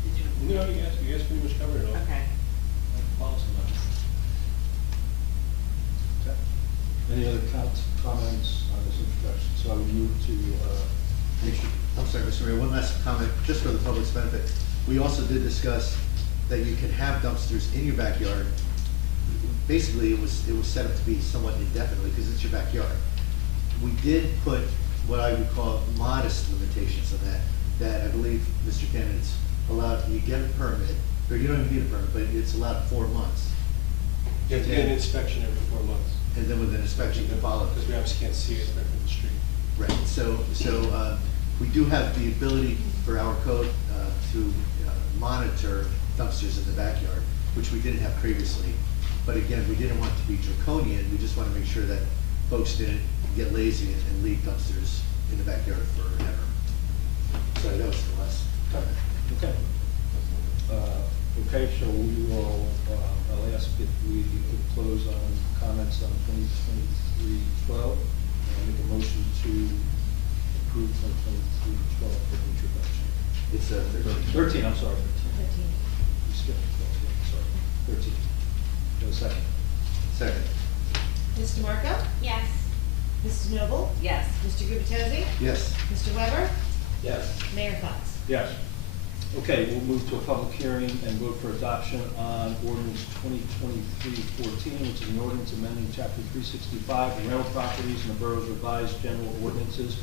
did you? No, you guys pretty much covered it all. Okay. Policy matters. Okay. Any other comments on this introduction? So I would move to, I'm sorry, Mr. Mayor, one last comment, just for the public's benefit. We also did discuss that you can have dumpsters in your backyard. Basically, it was set up to be somewhat indefinitely because it's your backyard. We did put what I would call modest limitations on that I believe Mr. Cannon's allowed, you get a permit, or you don't even need a permit, but it's allowed 4 months. You have to get an inspection every 4 months. And then with an inspection to follow. Because we obviously can't see it right from the street. Right, so we do have the ability for our code to monitor dumpsters in the backyard, which we didn't have previously. But again, we didn't want to be draconian, we just want to make sure that folks didn't get lazy and leave dumpsters in the backyard forever. Sorry, that was the last comment. okay. Okay, so we will, I'll ask if we could close on comments on 2023-12 and make a motion to approve 2023-12 for introduction. It's 13, I'm sorry. 13. You skipped 12, sorry. 13. No, second. Second. Mr. Marco? Yes. Mrs. Noble? Yes. Mr. Gubatose? Yes. Mr. Weber? Yes. Mayor Fox? Yes. Okay, we'll move to a public hearing and vote for adoption on ordinance 2023-14, which is an ordinance amending chapter 365, rental properties in the borough's revised general ordinances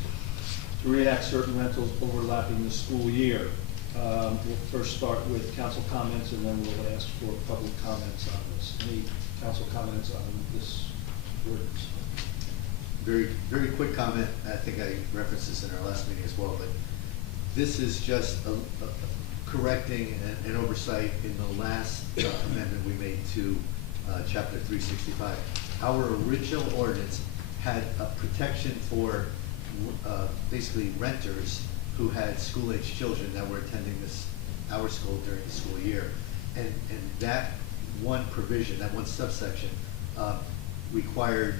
to reenact certain rentals overlapping the school year. We'll first start with council comments and then we'll ask for public comments on this. Any council comments on this ordinance? Very, very quick comment. I think I referenced this in our last meeting as well, but this is just correcting an oversight in the last amendment we made to chapter 365. Our original ordinance had a protection for basically renters who had school-age children that were attending our school during the school year. And that one provision, that one subsection, required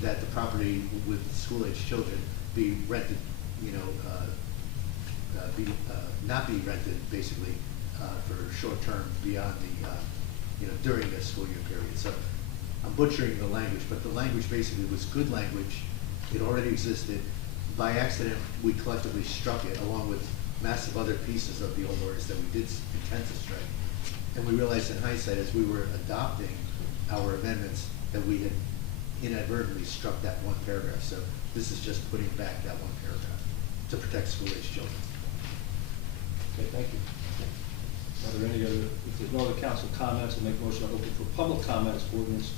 that the property with school-age children be rented, not be rented basically for short term beyond the, during the school year period. So I'm butchering the language, but the language basically was good language. It already existed. By accident, we collectively struck it along with massive other pieces of the old ordinance that we did intend to strike. And we realized in hindsight, as we were adopting our amendments, that we had inadvertently struck that one paragraph. So this is just putting back that one paragraph to protect school-age children. Okay, thank you. Are there any other, if there's no other council comments, I'll make a motion to open for public comments for ordinance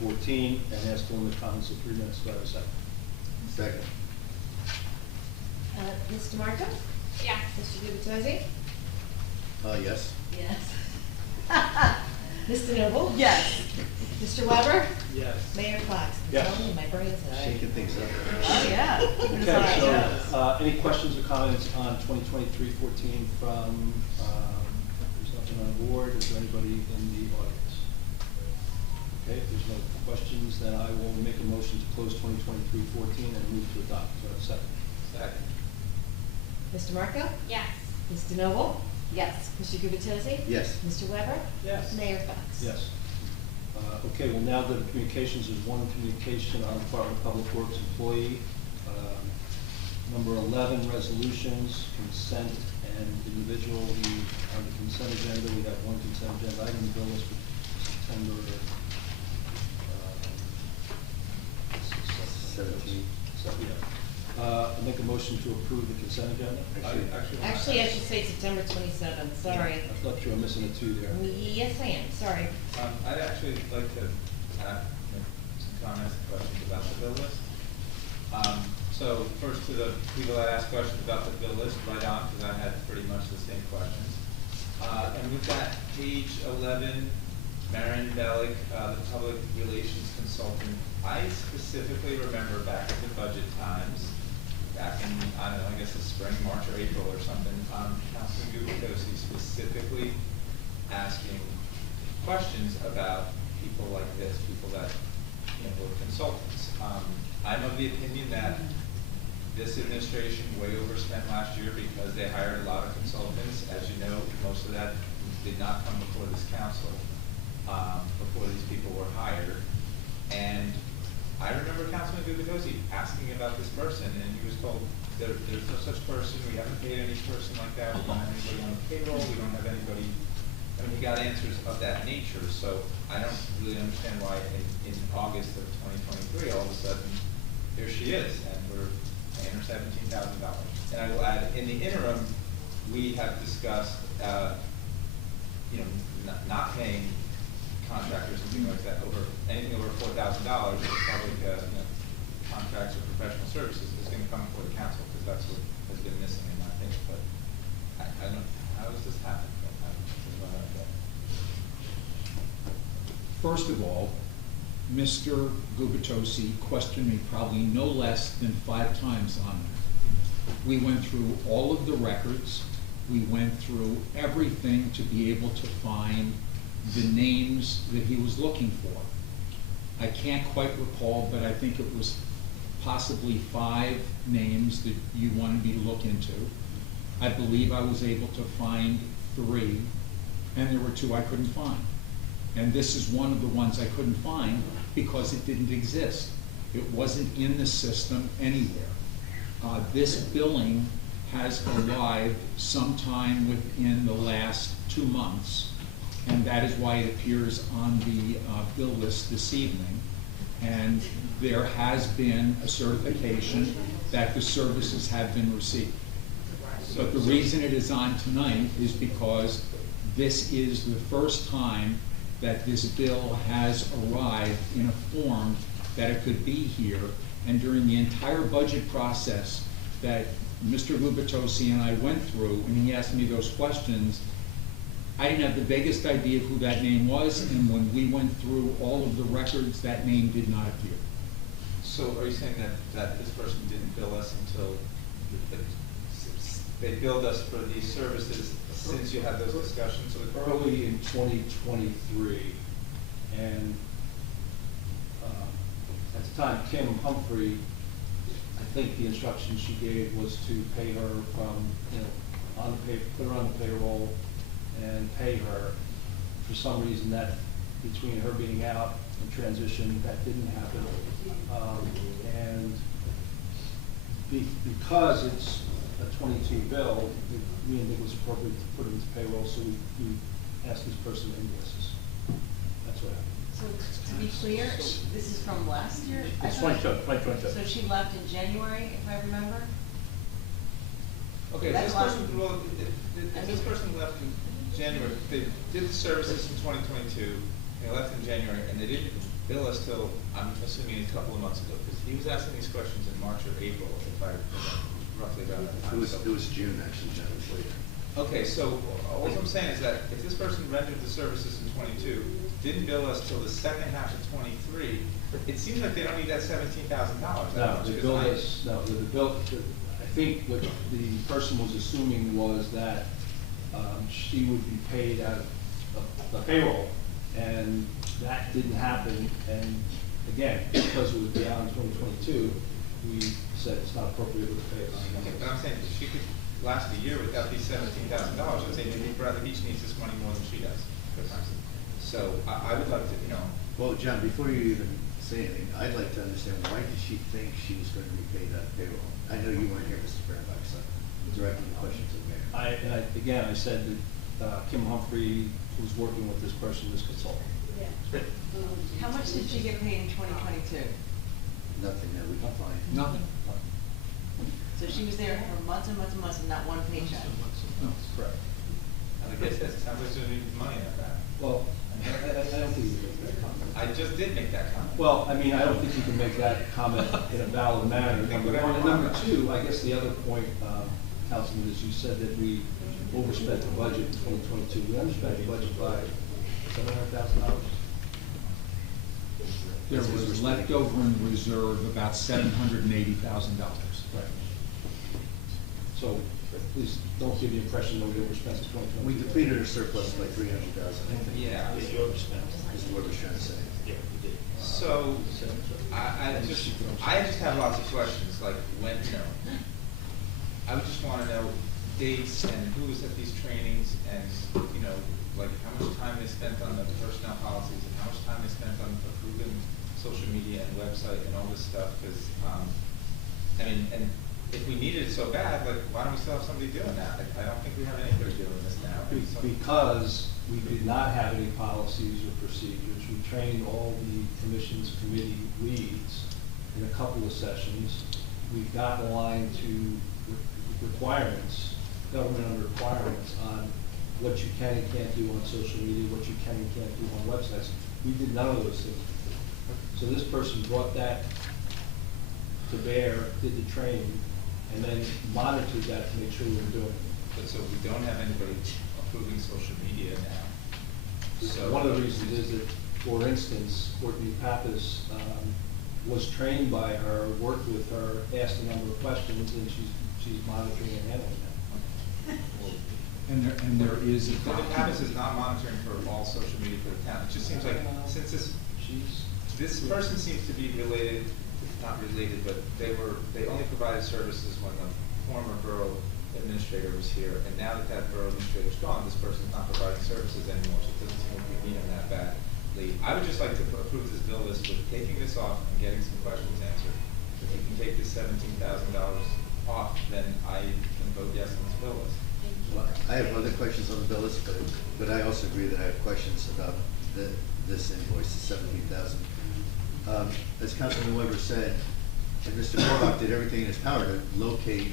2023-14 and ask to limit comments to 3 minutes. Do I have a second? Second. Mr. Marco? Yes. Mr. Gubatose? Yes. Yes. Mr. Noble? Yes. Mr. Weber? Yes. Mayor Fox? Yes. Tell me my brain tonight. Shaking things up. Oh, yeah. Okay, so, any questions or comments on 2023-14 from, there's nothing on the board, is there anybody in the audience? Okay, if there's no questions, then I will make a motion to close 2023-14 and move to adopt. So, second. Second. Mr. Marco? Yes. Ms. DeNoble? Yes. Mr. Gubatose? Yes. Mr. Weber? Yes. Mayor Fox? Yes. Okay, well, now the communications, there's one communication on Department of Public Works employee. Number 11, resolutions, consent, and individual. On the consent agenda, we have one consent agenda item, bill list for September 17. I make a motion to approve the consent agenda. Actually, I should say September 27th, sorry. I thought you were missing a 2 there. Yes, I am, sorry. I'd actually like to make some comments and questions about the bill list. So first to the people that asked questions about the bill list, right on, because I had pretty much the same questions. And with that, page 11, Marion Bellick, the public relations consultant, I specifically remember back at the budget times, back in, I don't know, I guess the spring, March or April or something, Councilman Gubatose specifically asking questions about people like this, people that, were consultants. I'm of the opinion that this administration way overspent last year because they hired a lot of consultants. As you know, most of that did not come before this council, before these people were hired. And I remember Councilman Gubatose asking about this person, and he was told, there's no such person, we haven't paid any person like that, we don't have anybody on the payroll, we don't have anybody. I mean, he got answers of that nature, so I don't really understand why in August of 2023, all of a sudden, here she is, and we're paying her $17,000. And I will add, in the interim, we have discussed, not paying contractors and things like that anything over $4,000 for public, contracts or professional services is going to come before the council, because that's what has been missing in my opinion. But I don't, how does this happen? First of all, Mr. Gubatose questioned me probably no less than 5 times on that. We went through all of the records. We went through everything to be able to find the names that he was looking for. I can't quite recall, but I think it was possibly 5 names that you wanted me to look into. I believe I was able to find 3, and there were 2 I couldn't find. And this is one of the ones I couldn't find because it didn't exist. It wasn't in the system anywhere. This billing has arrived sometime within the last 2 months, and that is why it appears on the bill list this evening. And there has been a certification that the services have been received. But the reason it is on tonight is because this is the first time that this bill has arrived in a form that it could be here. And during the entire budget process that Mr. Gubatose and I went through, and he asked me those questions, I didn't have the vaguest idea of who that name was, and when we went through all of the records, that name did not appear. So are you saying that this person didn't bill us until, they billed us for these services since you had those discussions? So Early in 2023, and at the time, Kim Humphrey, I think the instruction she gave was to pay her from, put her on the payroll and pay her. For some reason, that between her being out and transition, that didn't happen. And because it's a 22 bill, we didn't think it was appropriate to put it into payroll, so we asked this person to invoice us. That's what happened. So to be clear, this is from last year? It's 2022. So she left in January, if I remember? Okay, That's this person, well, if this person left in January, they did the services in 2022, they left in January, and they didn't bill us till, I'm assuming, a couple of months ago, because he was asking these questions in March or April, if I remember roughly around that time. It was June, actually, Jen, it was later. Okay, so all I'm saying is that if this person rendered the services in 22, didn't bill us till the second half of 23, it seems like they don't need that $17,000. No, the bill is, I think what the person was assuming was that she would be paid out of the payroll And that didn't happen, and again, because it was beyond 2022, we said it's not appropriate to pay it on Okay, numbers. but I'm saying, if she could last a year without these $17,000, I'd say maybe Bradley Beach needs this money more than she does, quite frankly. So I would like to, you know, Well, John, before you even say anything, I'd like to understand, why did she think she was going to be paid out of payroll? I know you weren't here, Mr. Fehrenbach, so directing the question to the mayor. Again, I said that Kim Humphrey was working with this person, this consultant. Yeah. How much did she get paid in 2022? Nothing that we can find. Nothing. So she was there for months and months and months and not one paycheck? Correct. I guess that sounds like she needs money out of that. Well, I don't think you can make that comment. I just did make that comment. Well, I mean, I don't think you can make that comment in a valid manner, number one. And number two, I guess the other point, Councilman, is you said that we overspent the budget in 2022. We overspent the budget by $700,000. There was left over in reserve about $780,000. Right. So please don't give the impression that we overspent in 2022. We depleted our surplus by 300,000. Yeah. Is what we're trying to say. So, I just have lots of questions, like when, you know, I would just wanna know dates and who was at these trainings and, you know, like how much time they spent on the personnel policies and how much time they spent on approving social media and website and all this stuff, cause, I mean, and if we needed it so bad, like, why don't we still have somebody doing that? Like, I don't think we have anybody doing this now. Because we did not have any policies or procedures. We trained all the commission's committee leads in a couple of sessions. We got aligned to requirements, governmental requirements on what you can and can't do on social media, what you can and can't do on websites. We did none of those things. So this person brought that to bear, did the training, and then monitored that to make sure we were doing it. But so we don't have anybody approving social media now. So One of the reasons is that, for instance, Courtney Pappas was trained by her, worked with her, asked a number of questions, and she's monitoring and handling that. And there is a Courtney Pappas is not monitoring for all social media for the town. It just seems like, since this person seems to be related, not related, but they only provided services when the former borough administrator was here, and now that borough administrator's gone, this person's not providing services anymore, so it doesn't seem like we need them that badly. I would just like to approve this bill list with taking this off and getting some questions answered. If you can take this $17,000 off, then I can vote yes on this bill list. I have other questions on the bill list, but I also agree that I have questions about this invoice, the 17,000. As Councilman Weber said, and Mr. Morlock did everything in his power to locate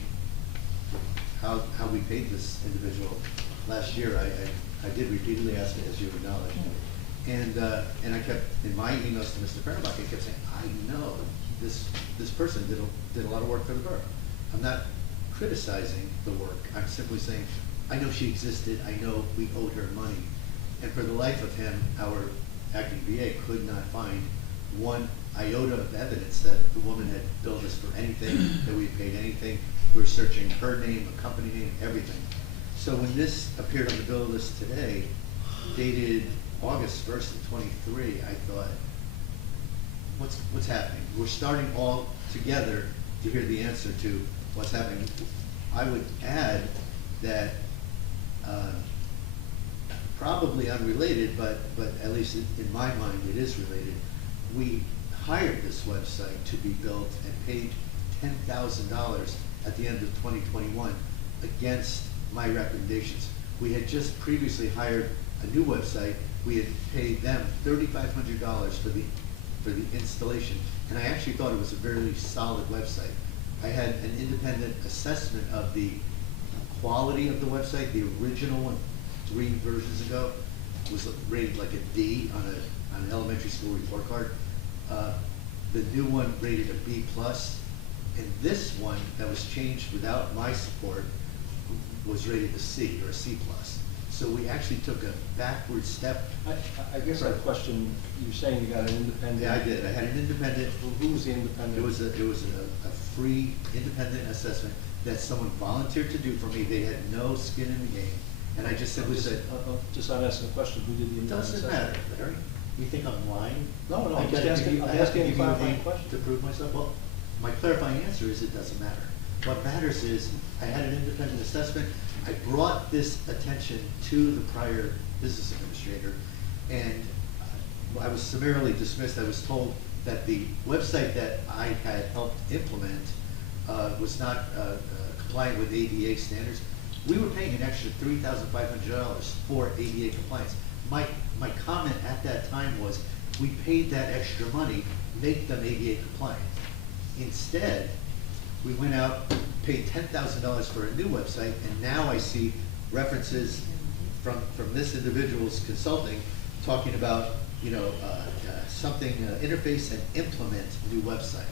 how we paid this individual last year. I did repeatedly ask it, as you acknowledged. And I kept, in my emails to Mr. Fehrenbach, I kept saying, I know this person did a lot of work for the borough. I'm not criticizing the work. I'm simply saying, I know she existed. I know we owed her money. And for the life of him, our acting VA could not find one iota of evidence that the woman had billed us for anything, that we had paid anything. We were searching her name, a company name, everything. So when this appeared on the bill list today, dated August 1st of 23, I thought, what's happening? We're starting all together to hear the answer to what's happening. I would add that probably unrelated, but at least in my mind it is related. We hired this website to be built and paid $10,000 at the end of 2021 against my recommendations. We had just previously hired a new website. We had paid them $3,500 for the installation, and I actually thought it was a very solid website. I had an independent assessment of the quality of the website. The original one, 3 versions ago, was rated like a D on an elementary school report card. The new one rated a B+, and this one that was changed without my support was rated a C or a C+. So we actually took a backward step. I guess I question, you're saying you got an independent? Yeah, I did. I had an independent. Who was the independent? It was a free independent assessment that someone volunteered to do for me. They had no skin in the game. And I just simply said, Just not asking a question, who did the it independent doesn't assessment? matter, Larry. You think I'm lying? No, no, I I'm just gotta give asking, you- I'm I have to asking a give you clarifying name question. to prove myself. Well, my clarifying answer is it doesn't matter. What matters is, I had an independent assessment, I brought this attention to the prior business administrator, and I was summarily dismissed. I was told that the website that I had helped implement was not compliant with ADA standards. We were paying an extra $3,500 for ADA compliance. My comment at that time was, we paid that extra money, make them ADA compliant. Instead, we went out, paid $10,000 for a new website, and now I see references from this individual's consulting, talking about, you know, something, interface and implement new website.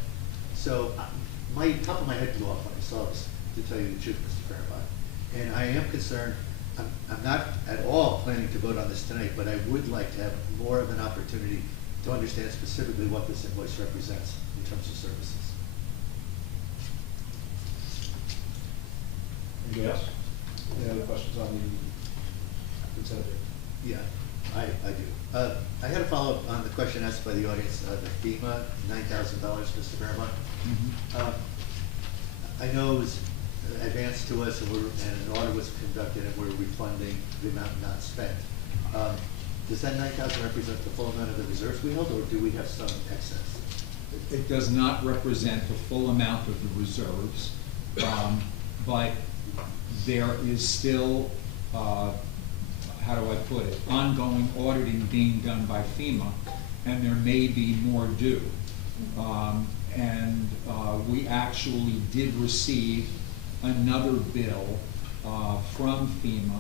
So top of my head blew off when I saw this, to tell you the truth, Mr. Fehrenbach. And I am concerned, I'm not at all planning to vote on this tonight, but I would like to have more of an opportunity to understand specifically what this invoice represents in terms of services. Anybody else? Any other questions on the consent agenda? Yeah, I do. I had a follow-up on the question asked by the audience, the FEMA, $9,000, Mr. Fehrenbach. I know it was advanced to us, and an audit was conducted, and we're refunding the amount not spent. Does that 9,000 represent the full amount of the reserves we held, or do we have some excess? It does not represent the full amount of the reserves, but there is still, how do I put it, ongoing auditing being done by FEMA, and there may be more due. We actually did receive another bill from FEMA,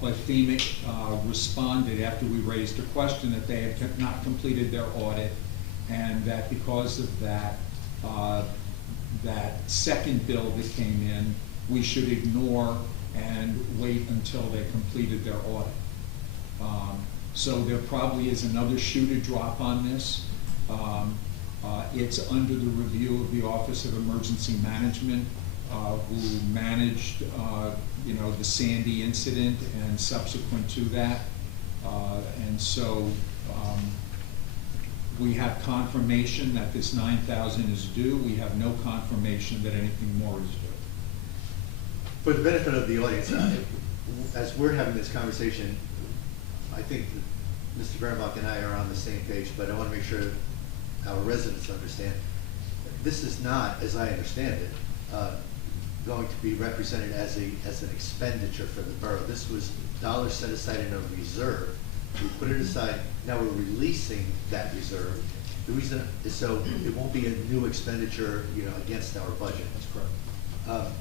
but FEMA responded after we raised a question that they had not completed their audit, and that because of that, that second bill that came in, we should ignore and wait until they completed their audit. So there probably is another shoe to drop on this. It's under the review of the Office of Emergency Management, who managed, the Sandy incident and subsequent to that. We have confirmation that this 9,000 is due. We have no confirmation that anything more is due. For the benefit of the audience, as we're having this conversation, I think that Mr. Fehrenbach and I are on the same page, but I want to make sure our residents understand. This is not, as I understand it, going to be represented as an expenditure for the borough. This was dollars set aside in a reserve. We put it aside, now we're releasing that reserve. The reason is so it won't be a new expenditure, against our budget. That's correct.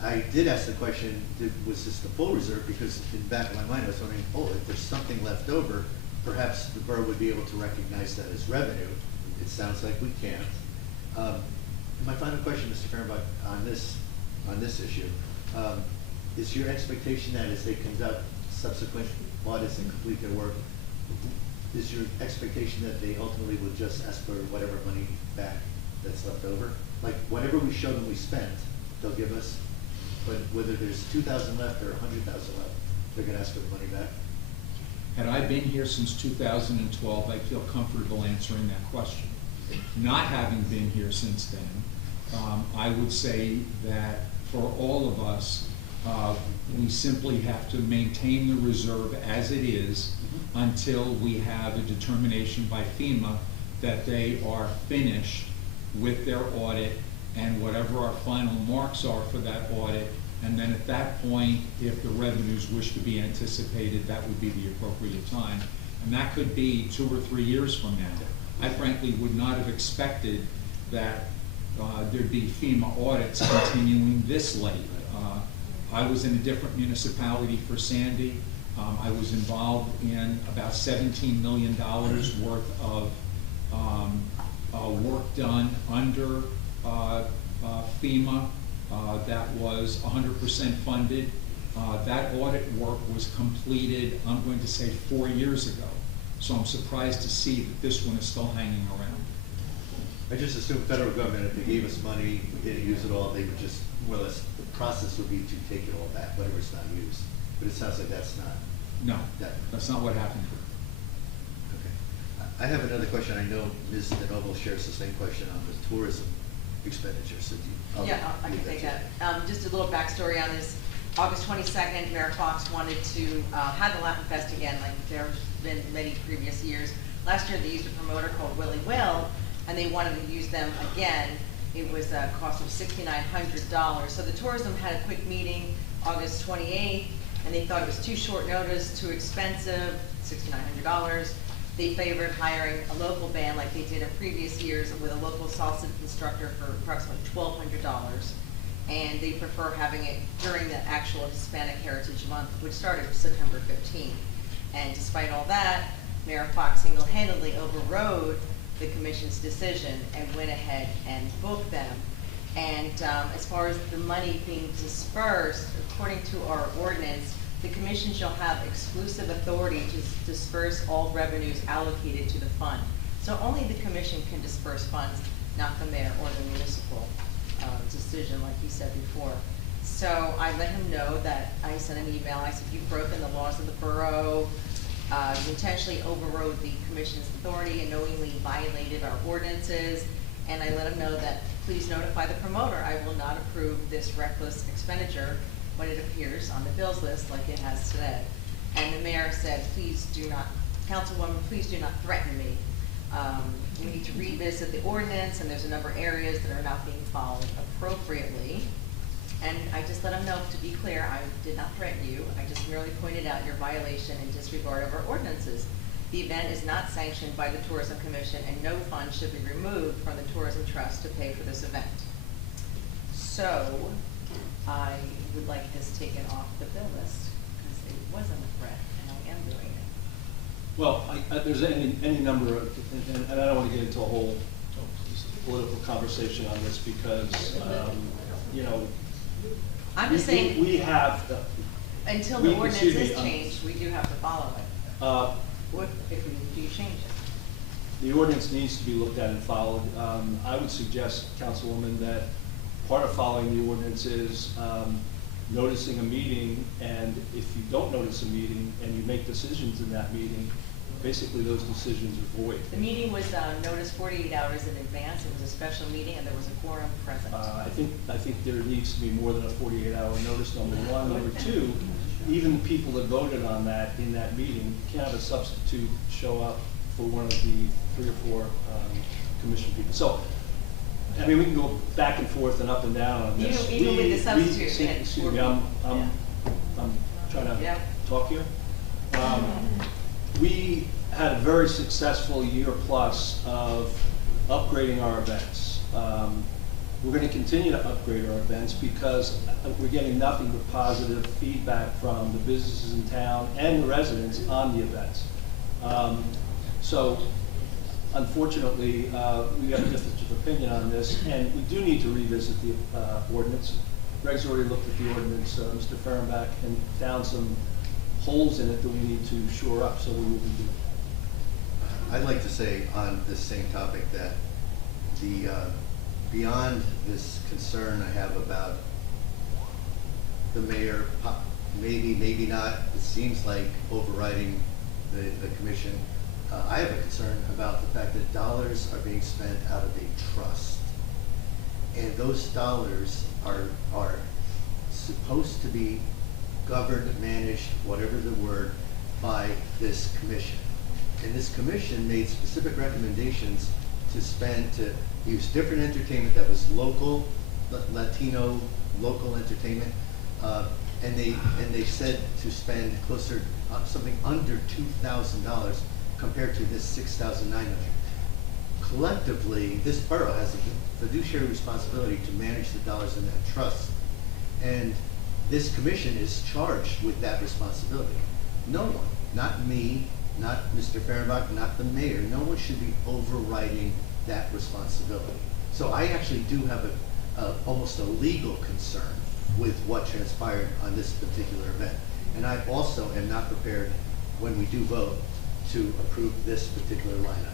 I did ask the question, was this the full reserve? Because in the back of my mind, I was wondering, if there's something left over, perhaps the borough would be able to recognize that as revenue. It sounds like we can't. My final question, Mr. Fehrenbach, on this issue, is your expectation that as they conduct subsequent audits and complete their work, is your expectation that they ultimately will just ask for whatever money back that's left over? Like whatever we show them we spent, they'll give us, but whether there's 2,000 left or 100,000 left, they're gonna ask for the money back? Had I been here since 2012, I feel comfortable answering that question. Not having been here since then, I would say that for all of us, we simply have to maintain the reserve as it is until we have a determination by FEMA that they are finished with their audit and whatever our final marks are for that audit. And then at that point, if the revenues wish to be anticipated, that would be the appropriate time. And that could be 2 or 3 years from now. I frankly would not have expected that there'd be FEMA audits continuing this late. I was in a different municipality for Sandy. I was involved in about $17 million worth of work done under FEMA. That was 100% funded. That audit work was completed, I'm going to say 4 years ago. So I'm surprised to see that this one is still hanging around. I just assume federal government, if they gave us money, we didn't use it all, they would just, more or less, the process would be to take it all back, whatever's not used. But it sounds like that's not. No, That- that's not what happened here. Okay. I have another question. I know Ms. DeNoble shares the same question on the tourism expenditure, so do you? Yeah, I can leave take to you. that. Just a little backstory on this. August 22nd, Mayor Fox wanted to have the Latin Fest again, like there's been many previous years. Last year, they used a promoter called Willie Will, and they wanted to use them again. It was a cost of $6,900. So the tourism had a quick meeting August 28th, and they thought it was too short notice, too expensive, $6,900. They favored hiring a local band like they did in previous years with a local salsa instructor for approximately $1,200. And they prefer having it during the actual Hispanic Heritage Month, which started September 15th. And despite all that, Mayor Fox single-handedly overrode the commission's decision and went ahead and booked them. And as far as the money being dispersed, according to our ordinance, the commission shall have exclusive authority to disperse all revenues allocated to the fund. So only the commission can disperse funds, not the mayor or the municipal decision, like you said before. So I let him know that I sent an email. I said, you've broken the laws of the borough. You intentionally overrode the commission's authority and knowingly violated our ordinances. And I let him know that please notify the promoter. I will not approve this reckless expenditure when it appears on the bills list like it has today. And the mayor said, please do not, Councilwoman, please do not threaten me. We need to revisit the ordinance, and there's a number of areas that are not being followed appropriately. And I just let him know, to be clear, I did not threaten you. I just merely pointed out your violation and disregard of our ordinances. The event is not sanctioned by the Tourism Commission, and no funds should be removed from the Tourism Trust to pay for this event. So I would like this taken off the bill list because it wasn't a threat, and I am doing it. Well, there's any number of, and I don't want to get into a whole political conversation on this because, you know, I'm just saying, we have. until the ordinance excuse me, is changed, we do have to follow it. What if we do change it? The ordinance needs to be looked at and followed. I would suggest, Councilwoman, that part of following the ordinance is noticing a meeting, and if you don't notice a meeting and you make decisions in that meeting, basically those decisions are void. The meeting was noticed 48 hours in advance. It was a special meeting, and there was a quorum present. I think there needs to be more than a 48-hour notice, number one. Number two, even the people that voted on that in that meeting can't have a substitute show up for one of the 3 or 4 commission people. So, I mean, we can go back and forth and up and down on this. Even with the substitute, Excuse me, I'm trying to talk here. We had a very successful year plus of upgrading our events. We're going to continue to upgrade our events because we're getting nothing but positive feedback from the businesses in town and the residents on the events. So, unfortunately, we have a difference of opinion on this, and we do need to revisit the ordinance. Greg's already looked at the ordinance, Mr. Fehrenbach, and found some holes in it that we need to shore up, so we will be doing it. I'd like to say on this same topic that the, beyond this concern I have about the mayor, maybe not, it seems like overriding the commission, I have a concern about the fact that dollars are being spent out of a trust. And those dollars are supposed to be governed, managed, whatever the word, by this commission. And this commission made specific recommendations to use different entertainment that was local, Latino, local entertainment. And they said to spend closer, something under $2,000 compared to this $6,900. Collectively, this borough has a fiduciary responsibility to manage the dollars in that trust. And this commission is charged with that responsibility. No one, not me, not Mr. Fehrenbach, not the mayor, no one should be overriding that responsibility. So I actually do have almost a legal concern with what transpired on this particular event. And I also am not prepared, when we do vote, to approve this particular line item.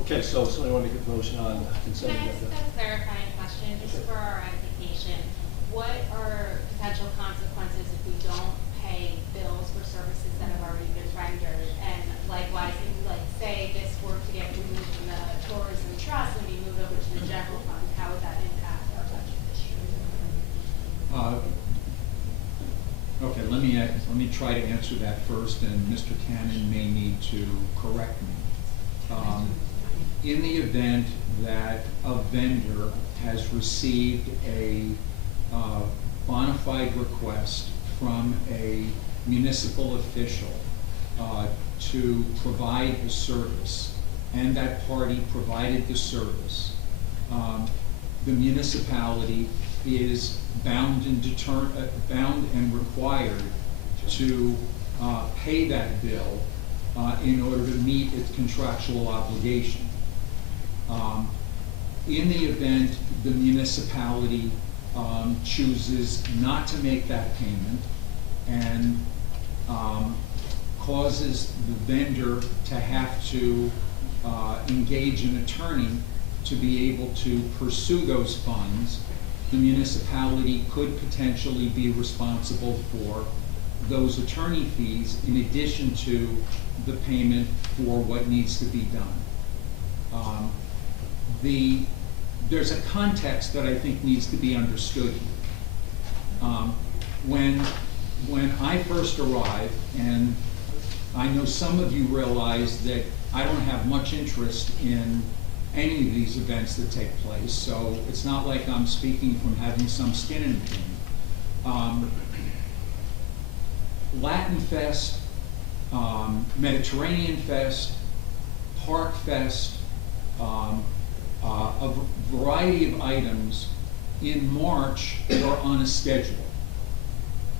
Okay, so somebody want to make a motion on consent Can I agenda? ask a clarifying question, just for our edification? what are potential consequences if we don't pay bills for services that have already been rendered? And likewise, if like say this were to get removed from the tourism trust and be moved over to the general fund, how would that impact our budget this year? Okay, let me try to answer that first, and Mr. Cannon may need to correct me. In the event that a vendor has received a bona fide request from a municipal official to provide a service, and that party provided the service, the municipality is bound and required to pay that bill in order to meet its contractual obligation. In the event the municipality chooses not to make that payment and causes the vendor to have to engage an attorney to be able to pursue those funds, the municipality could potentially be responsible for those attorney fees in addition to the payment for what needs to be done. There's a context that I think needs to be understood here. When I first arrived, and I know some of you realize that I don't have much interest in any of these events that take place, so it's not like I'm speaking from having some skin in the game. Latin Fest, Mediterranean Fest, Park Fest, a variety of items in March were on a schedule.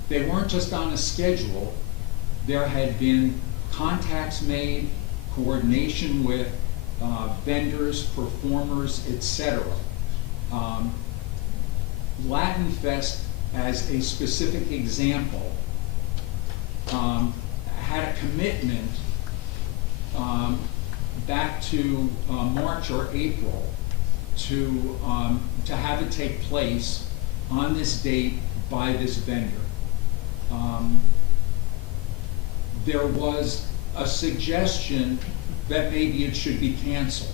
They weren't just on a schedule, there had been contacts made, coordination with vendors, performers, etc. Latin Fest, as a specific example, had a commitment back to March or April to have it take place on this date by this vendor. There was a suggestion that maybe it should be canceled.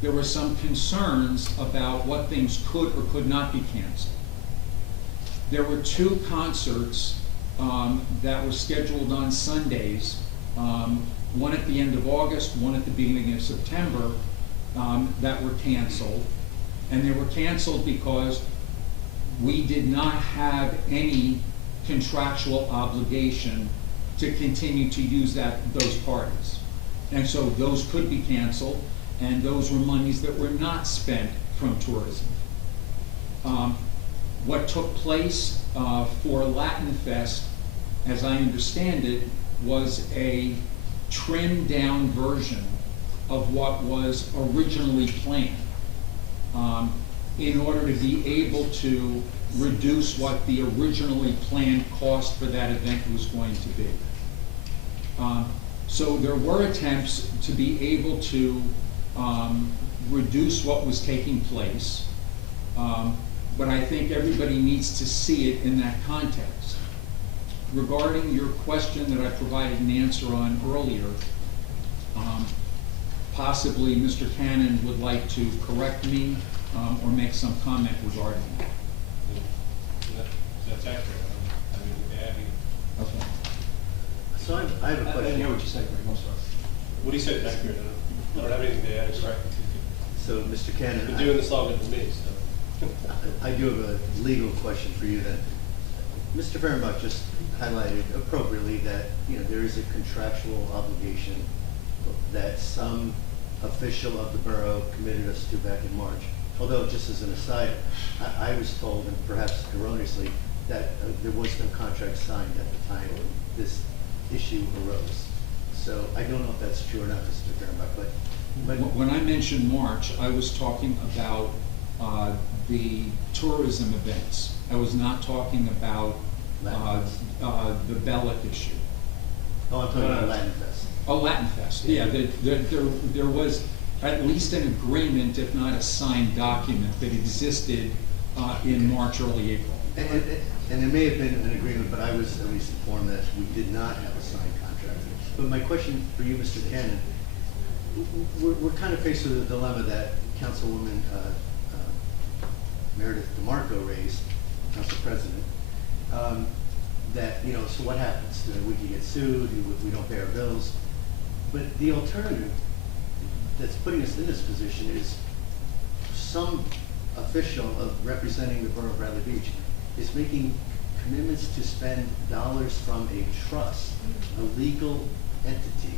There were some concerns about what things could or could not be canceled. There were 2 concerts that were scheduled on Sundays, one at the end of August, one at the beginning of September, that were canceled. And they were canceled because we did not have any contractual obligation to continue to use those parties. And so those could be canceled, and those were monies that were not spent from tourism. What took place for Latin Fest, as I understand it, was a trimmed down version of what was originally planned, in order to be able to reduce what the originally planned cost for that event was going to be. So there were attempts to be able to reduce what was taking place, but I think everybody needs to see it in that context. Regarding your question that I provided an answer on earlier, possibly Mr. Cannon would like to correct me or make some comment regarding that. That's accurate. I mean, adding. Okay. So I have a I question. didn't hear what you said, Greg, I'm sorry. What he said is accurate. I don't have anything to add. Correct. So, Mr. Cannon, Been doing this longer than me, so. I do have a legal question for you then. Mr. Fehrenbach just highlighted appropriately that, there is a contractual obligation that some official of the borough committed us to back in March. Although, just as an aside, I was told, and perhaps erroneously, that there was no contract signed at the time this issue arose. So I don't know if that's true or not, Mr. Fehrenbach, but When I mentioned March, I was talking about the tourism events. I was not talking about the Bellic issue. Oh, I'm talking about Latin Fest. Oh, Latin Fest, yeah. There was at least an agreement, if not a signed document, that existed in March, early April. And it may have been an agreement, but I was at least informed that we did not have a signed contract. But my question for you, Mr. Cannon, we're kind of faced with a dilemma that Councilwoman Meredith DeMarco raised, Council President, that, you know, so what happens? We can get sued, we don't pay our bills. But the alternative that's putting us in this position is some official representing the Borough of Bradley Beach is making commitments to spend dollars from a trust, a legal entity.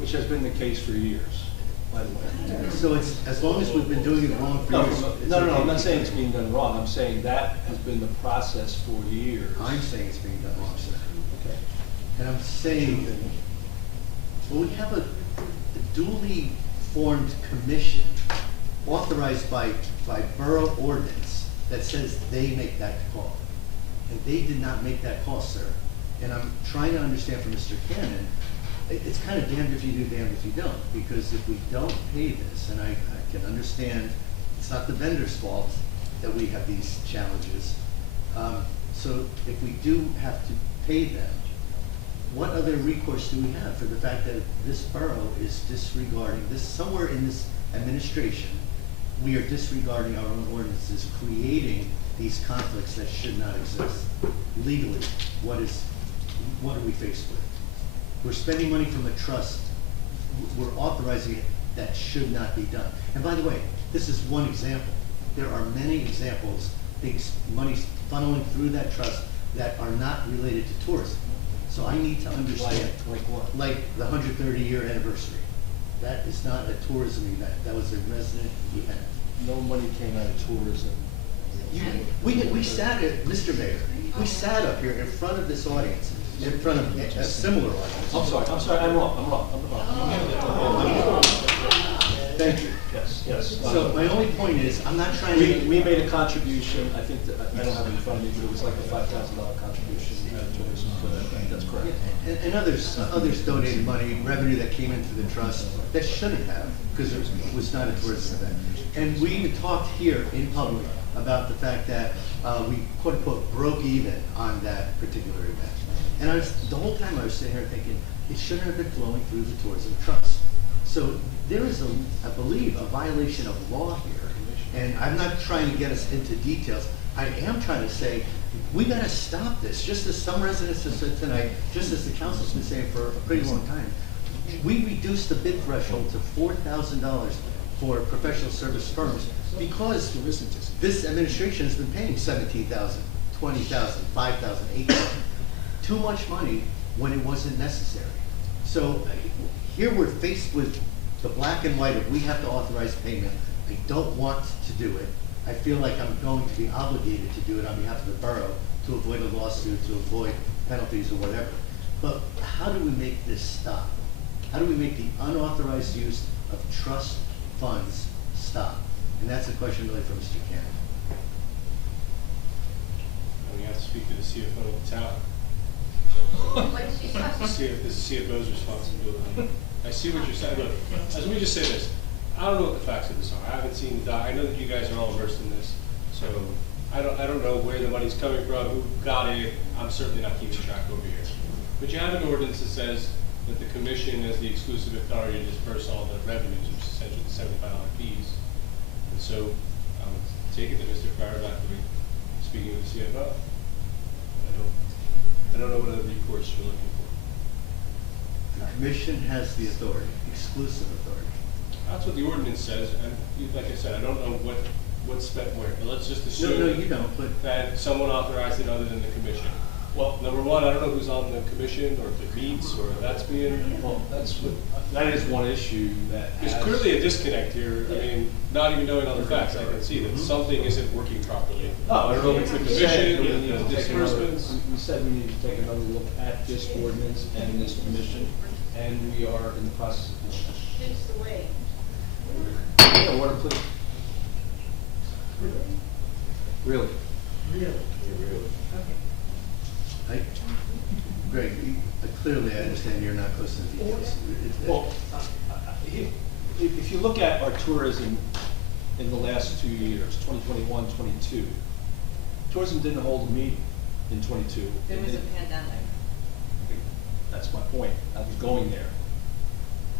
Which has been the case for years, by the way. So it's, as long as we've been doing it wrong for years. it's No, okay. I'm not saying it's being done wrong, I'm saying that has been the process for years. I'm saying it's being done wrong, sir. Okay. And I'm saying, well, we have a duly formed commission authorized by borough ordinance that says they make that call. And they did not make that call, sir. And I'm trying to understand from Mr. Cannon, it's kind of damned if you do, damned if you don't. Because if we don't pay this, and I can understand, it's not the vendor's fault that we have these challenges. So if we do have to pay them, what other recourse do we have for the fact that this borough is disregarding this, somewhere in this administration, we are disregarding our own ordinances, creating these conflicts that should not exist. Legally, what are we faced with? We're spending money from a trust, we're authorizing it, that should not be done. And by the way, this is one example. There are many examples, things, money funneling through that trust that are not related to tourism. So I need to understand. Like what? Like the 130-year anniversary. That is not a tourism event, that was a resident event. No money came out of tourism. We sat at, Mr. Mayor, we sat up here in front of this audience, in front of a similar audience. I'm sorry, I'm wrong. Thank you. Yes. So my only point is, I'm not trying to. We made a contribution, I think, I don't have it in front of me, but it was like a $5,000 contribution out of tourism for that, that's correct. And others donated money, revenue that came into the trust that shouldn't have, because it was not a tourism event. And we even talked here in public about the fact that we quote unquote broke even on that particular event. And the whole time I was sitting here thinking, it shouldn't have been flowing through the tourism trust. So there is, I believe, a violation of law here. And I'm not trying to get us into details. I am trying to say, we gotta stop this, just as some residents have said tonight, just as the council's been saying for a pretty long time. We reduced the bid threshold to $4,000 for professional service firms because this administration has been paying $17,000, $20,000, $5,000, $8,000. Too much money when it wasn't necessary. So here we're faced with the black and white of we have to authorize payment. I don't want to do it. I feel like I'm going to be obligated to do it on behalf of the borough to avoid a lawsuit, to avoid penalties or whatever. But how do we make this stop? How do we make the unauthorized use of trust funds stop? And that's a question really for Mr. Cannon. We have to speak to the CFO of the town. See if this is CFO's responsibility. I see what you're saying. Look, let me just say this. I don't know what the facts of this are. I haven't seen the doc. I know that you guys are all versed in this. So I don't know where the money's coming from, who got it. I'm certainly not keeping track over here. But you have an ordinance that says that the commission has the exclusive authority to disperse all the revenues, which is essentially the $75 fees. And so I'm taking that Mr. Fryerback will be speaking with the CFO. I don't know what other recourse you're looking for. The commission has the authority, exclusive authority. That's what the ordinance says, and like I said, I don't know what's spent where, but let's just assume No, you don't, but that someone authorized it other than the commission. Well, number one, I don't know who's on the commission, or if it meets, or if that's being. Well, that is one issue that There's clearly a disconnect here. I mean, not even knowing all the facts, I can see that something isn't working properly. No, I don't know It's if the we said commission, we need the to take another, disbursements. we said we need to take another look at this ordinance and this commission, and we are in the process of doing that. It's the way. Yeah, water, please. Really? Greg, clearly I understand you're not close to the details. Well, if you look at our tourism in the last 2 years, 2021, 22, Tourism didn't hold a meeting in '22. There was a pandemic. That's my point. I was going there.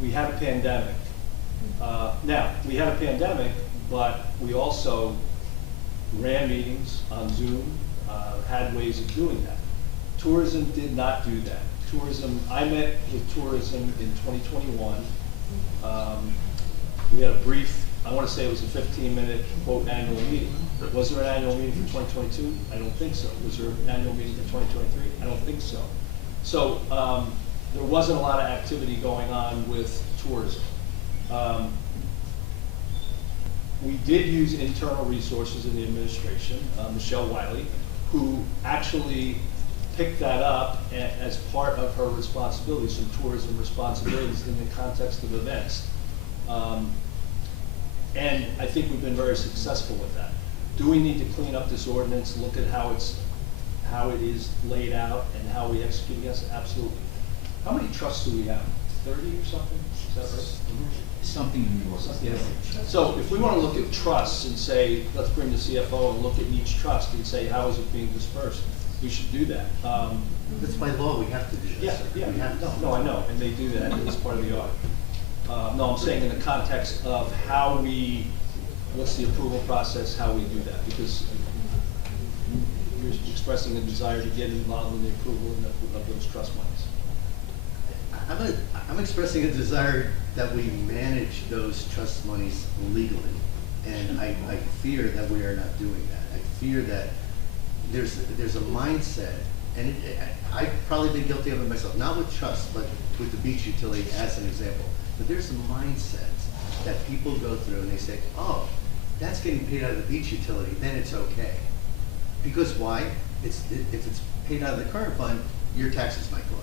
We had a pandemic. Now, we had a pandemic, but we also ran meetings on Zoom, had ways of doing that. Tourism did not do that. Tourism, I met with tourism in 2021. We had a brief, I want to say it was a 15-minute quote annual meeting. Was there an annual meeting for 2022? I don't think so. Was there an annual meeting for 2023? I don't think so. So there wasn't a lot of activity going on with tourism. We did use internal resources in the administration, Michelle Wiley, who actually picked that up as part of her responsibilities, some tourism responsibilities in the context of events. And I think we've been very successful with that. Do we need to clean up this ordinance, look at how it is laid out and how we execute against it? Absolutely. How many trusts do we have? 30 or something? Is that right? Something in New York. Yeah. So if we want to look at trusts and say, let's bring the CFO and look at each trust and say, how is it being dispersed? We should do that. That's by law, we have to do this. Yeah, We have to. no, I know, and they do that as part of the audit. No, I'm saying in the context of how we, what's the approval process, how we do that, because you're expressing a desire to get involved in the approval of those trust monies. I'm expressing a desire that we manage those trust monies legally, and I fear that we are not doing that. I fear that there's a mindset, and I've probably been guilty of it myself, not with trust, but with the beach utility as an example. But there's a mindset that people go through and they say, oh, that's getting paid out of the beach utility, then it's okay. Because why? If it's paid out of the current fund, your taxes might go up.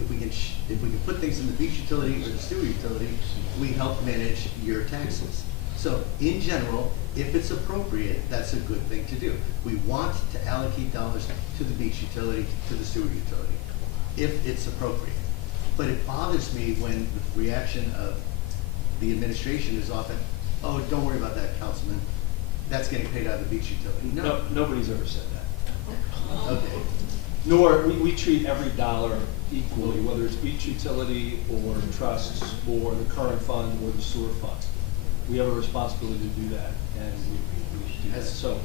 If we can put things in the beach utility or the sewer utility, we help manage your taxes. So in general, if it's appropriate, that's a good thing to do. We want to allocate dollars to the beach utility, to the sewer utility, if it's appropriate. But it bothers me when the reaction of the administration is often, oh, don't worry about that, Councilman. That's getting paid out of the beach utility. No. Nobody's ever said that. Okay. Nor, we treat every dollar equally, whether it's beach utility or trusts or the current fund or the sewer fund. We have a responsibility to do that, and we do that. So,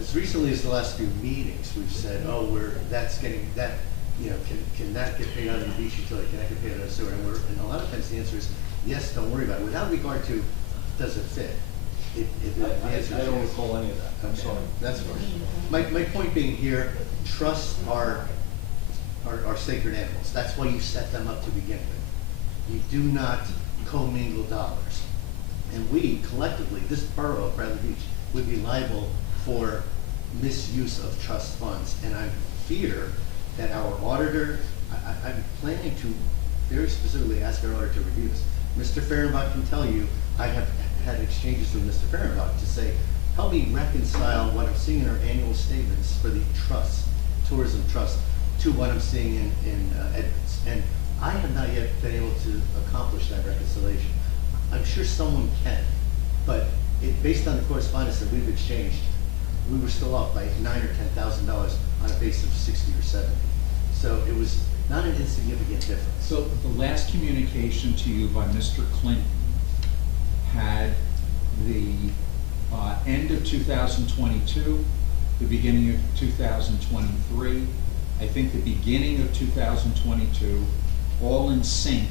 as recently as the last few meetings, we've said, oh, that's getting, that, you know, can that get paid out of the beach utility? Can that get paid out of the sewer? And a lot of times the answer is, yes, don't worry about it. Without regard to, does it fit? I don't recall any of that. I'm sorry. That's fine. My point being here, trusts are sacred animals. That's why you set them up to begin with. You do not commingle dollars. And we, collectively, this borough of Bradley Beach, would be liable for misuse of trust funds. And I fear that our auditor, I'm planning to very specifically ask our auditor to review this. Mr. Fehrenbach can tell you, I have had exchanges with Mr. Fehrenbach to say, help me reconcile what I'm seeing in our annual statements for the trust, tourism trust, to what I'm seeing in Edmonds. And I have not yet been able to accomplish that reconciliation. I'm sure someone can, but based on the correspondence that we've exchanged, we were still off by $9,000 or $10,000 on a base of 60 or 70. So it was not an insignificant difference. So the last communication to you by Mr. Clinton had the end of 2022, the beginning of 2023, I think the beginning of 2022, all in sync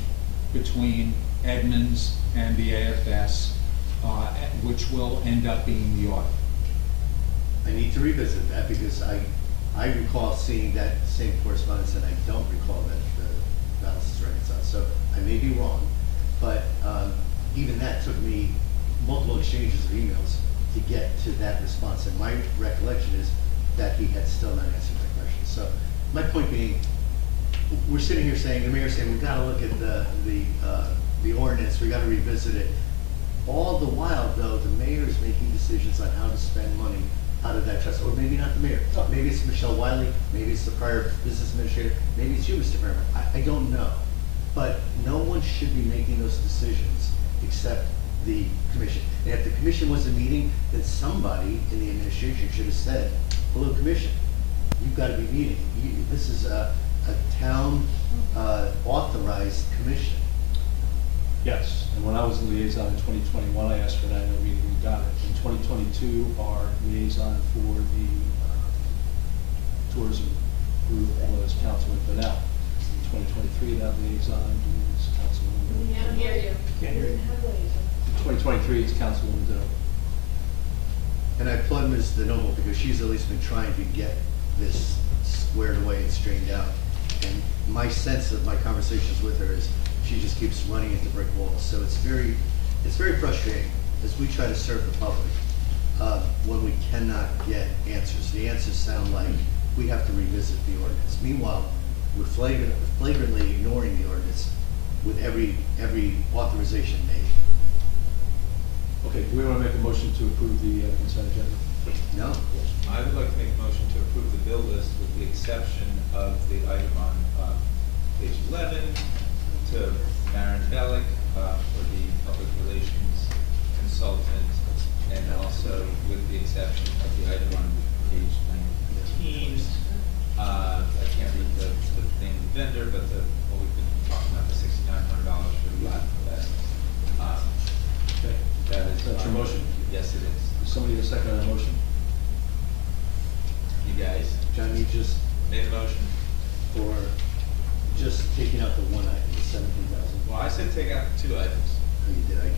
between Edmonds and the AFS, which will end up being the audit. I need to revisit that because I recall seeing that same correspondence and I don't recall that the balance is reconciled. So I may be wrong, but even that took me multiple exchanges of emails to get to that response. And my recollection is that he had still not answered my question. So my point being, we're sitting here saying, the mayor's saying, we've got to look at the ordinance, we've got to revisit it. All the while, though, the mayor is making decisions on how to spend money out of that trust. Or maybe not the mayor. Maybe it's Michelle Wiley, maybe it's the prior business administrator, maybe it's you, Mr. Fairman. I don't know. But no one should be making those decisions except the commission. And if the commission wasn't meeting, then somebody in the administration should have said, hello, commission, you've got to be meeting. This is a town authorized commission. Yes, and when I was the liaison in 2021, I asked for that annual meeting, we got it. In 2022, our liaison for the tourism group was Councilman Vanel. In 2023, that liaison is Councilwoman. Can't hear you. Can't hear you. In 2023, it's Councilwoman Doe. And I applaud Ms. DeNoble because she's at least been trying to get this squared away and straightened out. And my sense of my conversations with her is she just keeps running into brick walls. So it's very frustrating as we try to serve the public when we cannot get answers. The answers sound like we have to revisit the ordinance. Meanwhile, we're flagrantly ignoring the ordinance with every authorization made. Okay, do we want to make a motion to approve the consent agenda? No? I would like to make a motion to approve the bill list with the exception of the item on page 11 to Maren Bellick for the public relations consultant, and also with the exception of the item on page 19. I can't read the name of the vendor, but what we've been talking about, the $6,900 for the lab vest. Okay. That is. That's your motion? Yes, it is. Is somebody to second that motion? You guys John, you just, made a motion. for just taking out the one item, the 17,000. Well, I said take out the two items, Oh, you did, I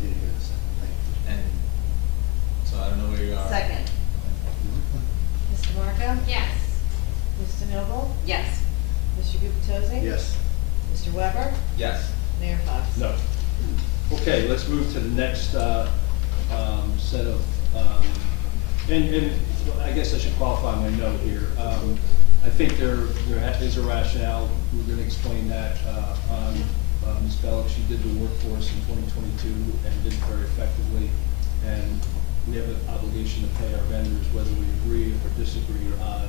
didn't hear the second, thank you. and so I don't know where you are. Second. Mr. Marco? Yes. Ms. DeNoble? Yes. Mr. Gubatose? Yes. Mr. Weber? Yes. Mayor Fox? No. Okay, let's move to the next set of, and I guess I should qualify my note here. I think there is a rationale, we're going to explain that on Ms. Bellick. She did the work for us in 2022 and did it very effectively. And we have an obligation to pay our vendors whether we agree or disagree on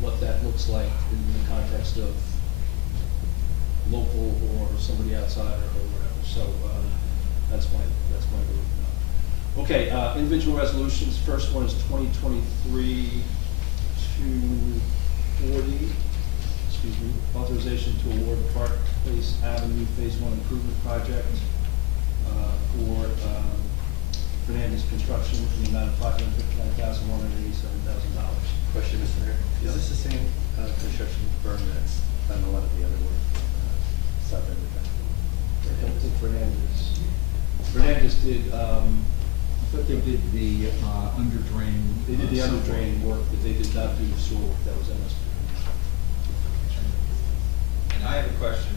what that looks like in the context of local or somebody outside or whatever. So that's my vote. Okay, individual resolutions. First one is 2023-240. Excuse me. Authorization to award Park Place Avenue Phase 1 Improvement Project for Fernandez Construction in the amount of $559,187,000. Question, Mr. Mayor. Is this the same construction firm that's done a lot of the other work? South End of I don't think Fernandez did, But they did the under drain. they did the under drain work, but they did not do the sewer work. That was MSP. And I have a question,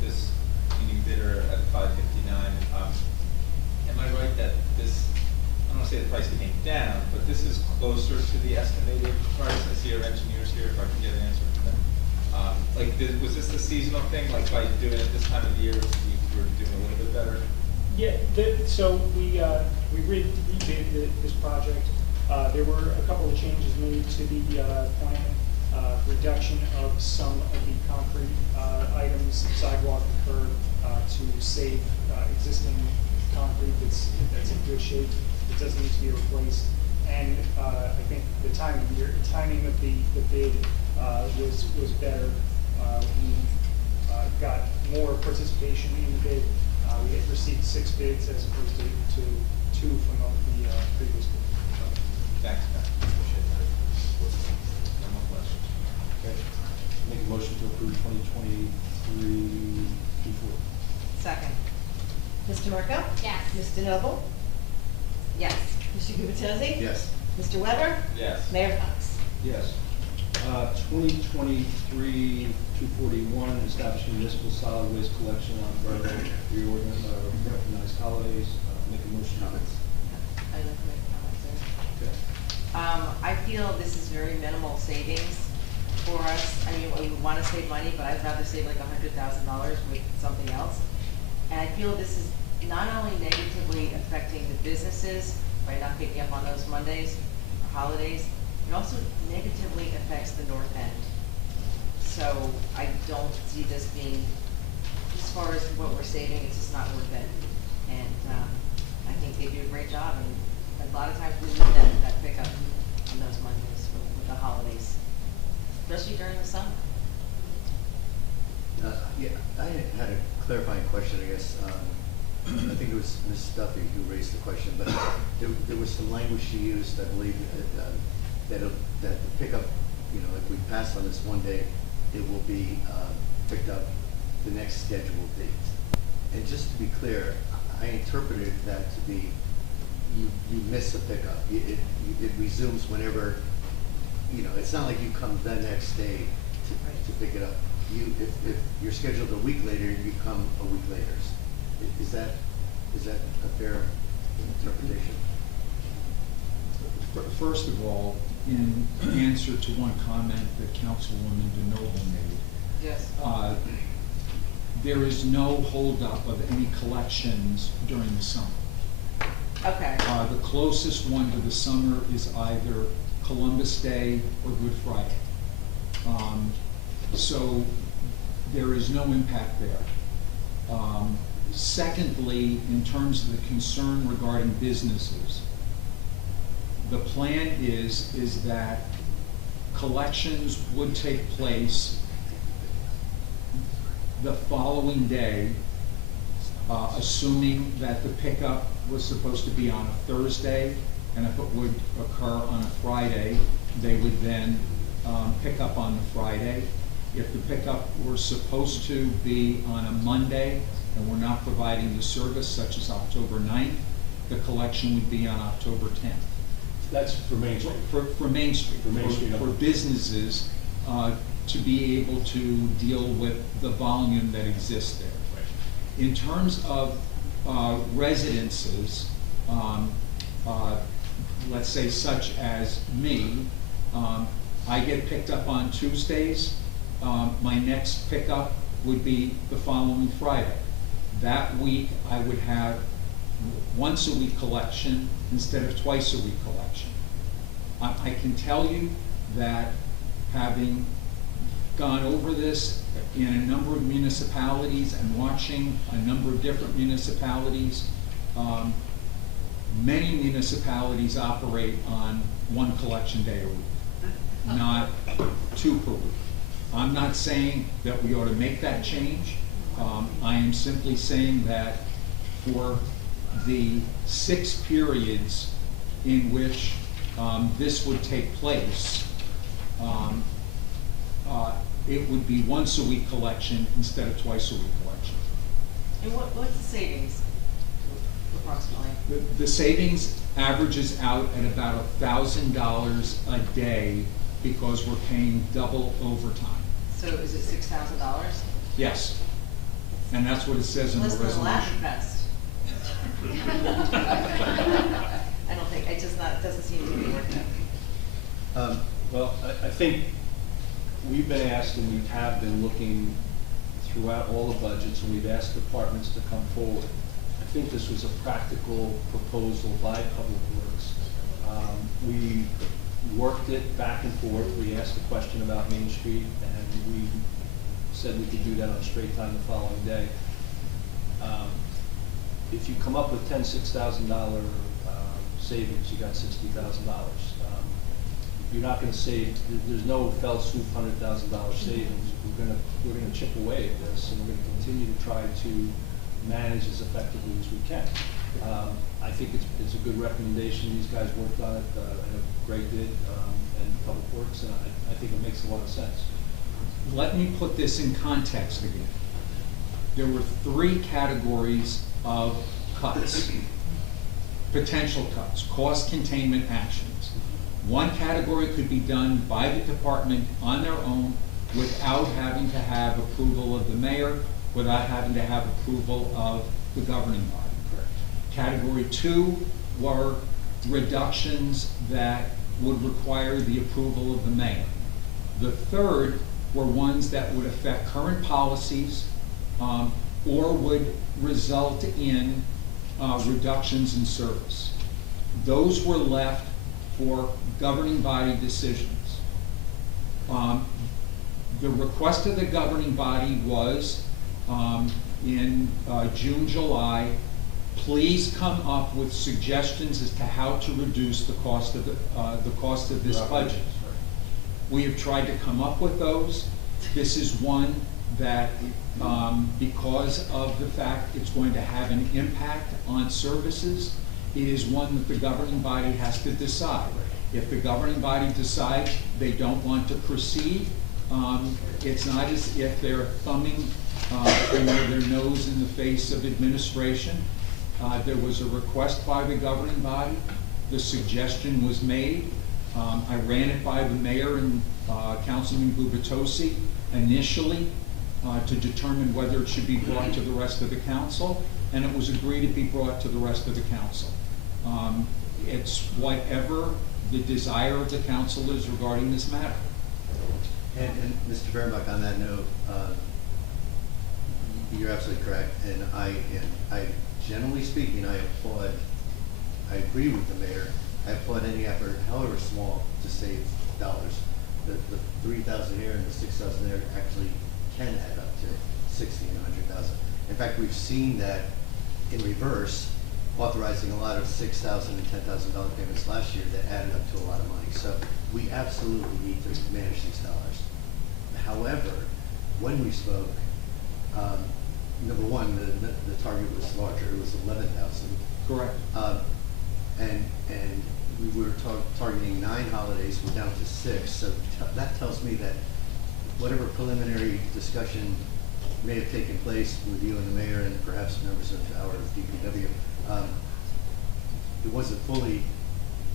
this meeting bidder at $559, am I right that this, I don't want to say the price came down, but this is closer to the estimated price? I see our engineers here, if I can get an answer from them. Was this the seasonal thing, like by doing it this time of the year, we were doing a little bit better? Yeah, so we rebid this project. There were a couple of changes made to the plan, reduction of some of the concrete items, sidewalk and curb, to save existing concrete that's in good shape. It doesn't need to be replaced. And I think the timing of the bid was better. We got more participation in the bid. We had received 6 bids as opposed to 2 from the previous bid. Thanks, Matt. Appreciate that. No more questions. Okay. Make a motion to approve 2023-240. Second. Mr. Marco? Yes. Ms. DeNoble? Yes. Mr. Gubatose? Yes. Mr. Weber? Yes. Mayor Fox? Yes. 2023-241, establishing municipal solid waste collection on federal recognized holidays. Make a motion. I'd like to make a comment, sir. Okay. I feel this is very minimal savings for us. I mean, we want to save money, but I'd rather save like $100,000 with something else. And I feel this is not only negatively affecting the businesses by not picking up on those Mondays or holidays, it also negatively affects the north end. So I don't see this being, as far as what we're saving, it's just not worth it. And they do a great job, and a lot of times we need that pickup on those Mondays with the holidays, especially during the summer. Yeah, I had a clarifying question, I guess. I think it was Ms. Duffy who raised the question, but there was some language she used, I believe, that the pickup, if we pass on this one day, it will be picked up the next scheduled date. And just to be clear, I interpreted that to be you miss a pickup. It resumes whenever, it's not like you come the next day to pick it up. If you're scheduled a week later, you come a week later. Is that a fair interpretation? First of all, in answer to one comment that Councilwoman DeNoble made, yes, there is no holdup of any collections during the summer. okay. The closest one to the summer is either Columbus Day or Good Friday. So there is no impact there. Secondly, in terms of the concern regarding businesses, the plan is that collections would take place the following day, assuming that the pickup was supposed to be on a Thursday, and if it would occur on a Friday, they would then pick up on the Friday. If the pickup were supposed to be on a Monday and we're not providing the service, such as October 9th, the collection would be on October 10th. That's for Main Street. For Main Street. For Main Street. For businesses to be able to deal with the volume that exists there. Right. In terms of residences, let's say such as me, I get picked up on Tuesdays. My next pickup would be the following Friday. That week I would have once a week collection instead of twice a week collection. I can tell you that having gone over this in a number of municipalities and watching a number of different municipalities, many municipalities operate on one collection day a week, not two per week. I'm not saying that we ought to make that change. I am simply saying that for the 6 periods in which this would take place, it would be once a week collection instead of twice a week collection. And what's the savings, approximately? The savings averages out at about $1,000 a day because we're paying double overtime. So is it $6,000? Yes, and that's what it says in the Less than resolution. the Latin Fest. I don't think, it doesn't seem to be working. Well, I think we've been asked, and we have been looking throughout all the budgets, and we've asked departments to come forward. I think this was a practical proposal by Public Works. We worked it back and forth. We asked a question about Main Street, and we said we could do that on straight time the following day. If you come up with $6,000 savings, you got $60,000. You're not going to save. There's no fell swoop $100,000 savings. We're going to chip away at this, and we're going to continue to try to manage as effectively as we can. I think it's a good recommendation. These guys worked on it, and Greg did, and Public Works, and I think it makes a lot of sense. Let me put this in context again. There were 3 categories of cuts, potential cuts, cost containment actions. One category could be done by the department on their own without having to have approval of the mayor, without having to have approval of the governing body. Correct. Category 2 were reductions that would require the approval of the mayor. The third were ones that would affect current policies or would result in reductions in service. Those were left for governing body decisions. The request of the governing body was in June, July, please come up with suggestions as to how to reduce the cost of this budget. We have tried to come up with those. This is one that, because of the fact it's going to have an impact on services, it is one that the governing body has to decide. If the governing body decides they don't want to proceed, it's not as if they're thumbing their nose in the face of administration. There was a request by the governing body. The suggestion was made. I ran it by the mayor and Councilman Gubitosi initially to determine whether it should be brought to the rest of the council, and it was agreed to be brought to the rest of the council. It's whatever the desire of the council is regarding this matter. And Mr. Fehrenbach, on that note, you're absolutely correct, and I generally speaking, I agree with the mayor. I applaud any effort, however small, to save dollars. The 3,000 here and the 6,000 there actually can add up to 60 and 100,000. In fact, we've seen that in reverse, authorizing a lot of $6,000 and $10,000 payments last year that added up to a lot of money. So we absolutely need to manage these dollars. However, when we spoke, number one, the target was larger. It was 11,000. Correct. And we were targeting 9 holidays. We're down to 6. So that tells me that whatever preliminary discussion may have taken place with you and the mayor and perhaps members of our DPW, it wasn't fully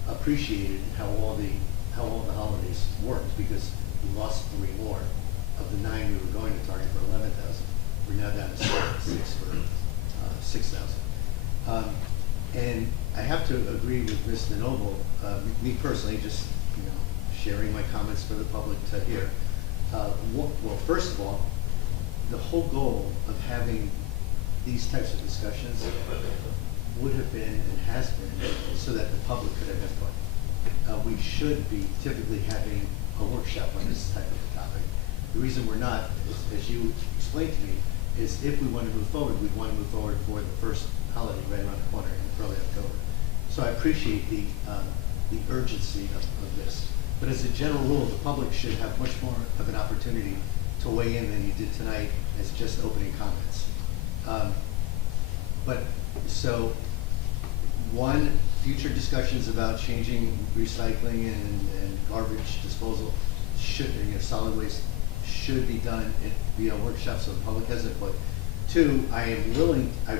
appreciated how all the holidays worked, because we lost 3 more of the 9 we were going to target for 11,000. We're now down to 6 for 6,000. And I have to agree with Ms. Noble, me personally, just sharing my comments for the public to hear. Well, first of all, the whole goal of having these types of discussions would have been and has been so that the public could have input. We should be typically having a workshop on this type of a topic. The reason we're not, as you explained to me, is if we want to move forward, we'd want to move forward for the first holiday right around the corner in early October. So I appreciate the urgency of this. But as a general rule, the public should have much more of an opportunity to weigh in than you did tonight as just opening comments. So one, future discussions about changing recycling and garbage disposal should, solid waste should be done via workshops so the public has input. 2, I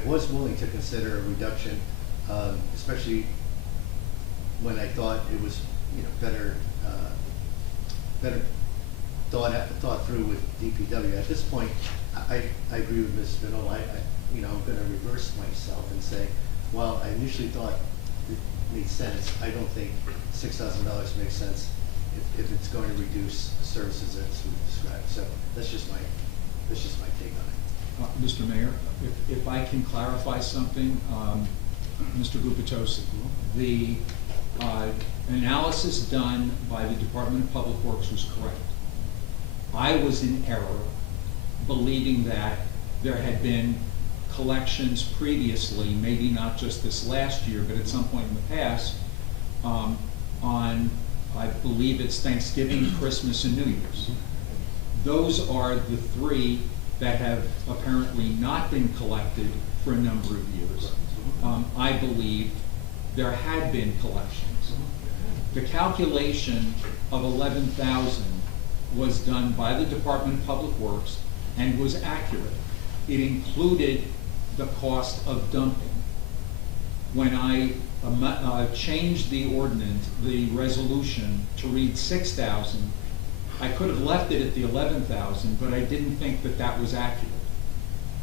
was willing to consider a reduction, especially when I thought it was better thought through with DPW. At this point, I agree with Ms. Spinell. I'm going to reverse myself and say, while I initially thought it made sense, I don't think $6,000 makes sense if it's going to reduce services as we've described. So that's just my take on it. Mr. Mayor, if I can clarify something, Mr. Gubitosi, the analysis done by the Department of Public Works was correct. I was in error believing that there had been collections previously, maybe not just this last year, but at some point in the past, on, I believe it's Thanksgiving, Christmas, and New Year's. Those are the 3 that have apparently not been collected for a number of years. I believe there had been collections. The calculation of 11,000 was done by the Department of Public Works and was accurate. It included the cost of dumping. When I changed the ordinance, the resolution to read 6,000, I could have left it at the 11,000, but I didn't think that that was accurate,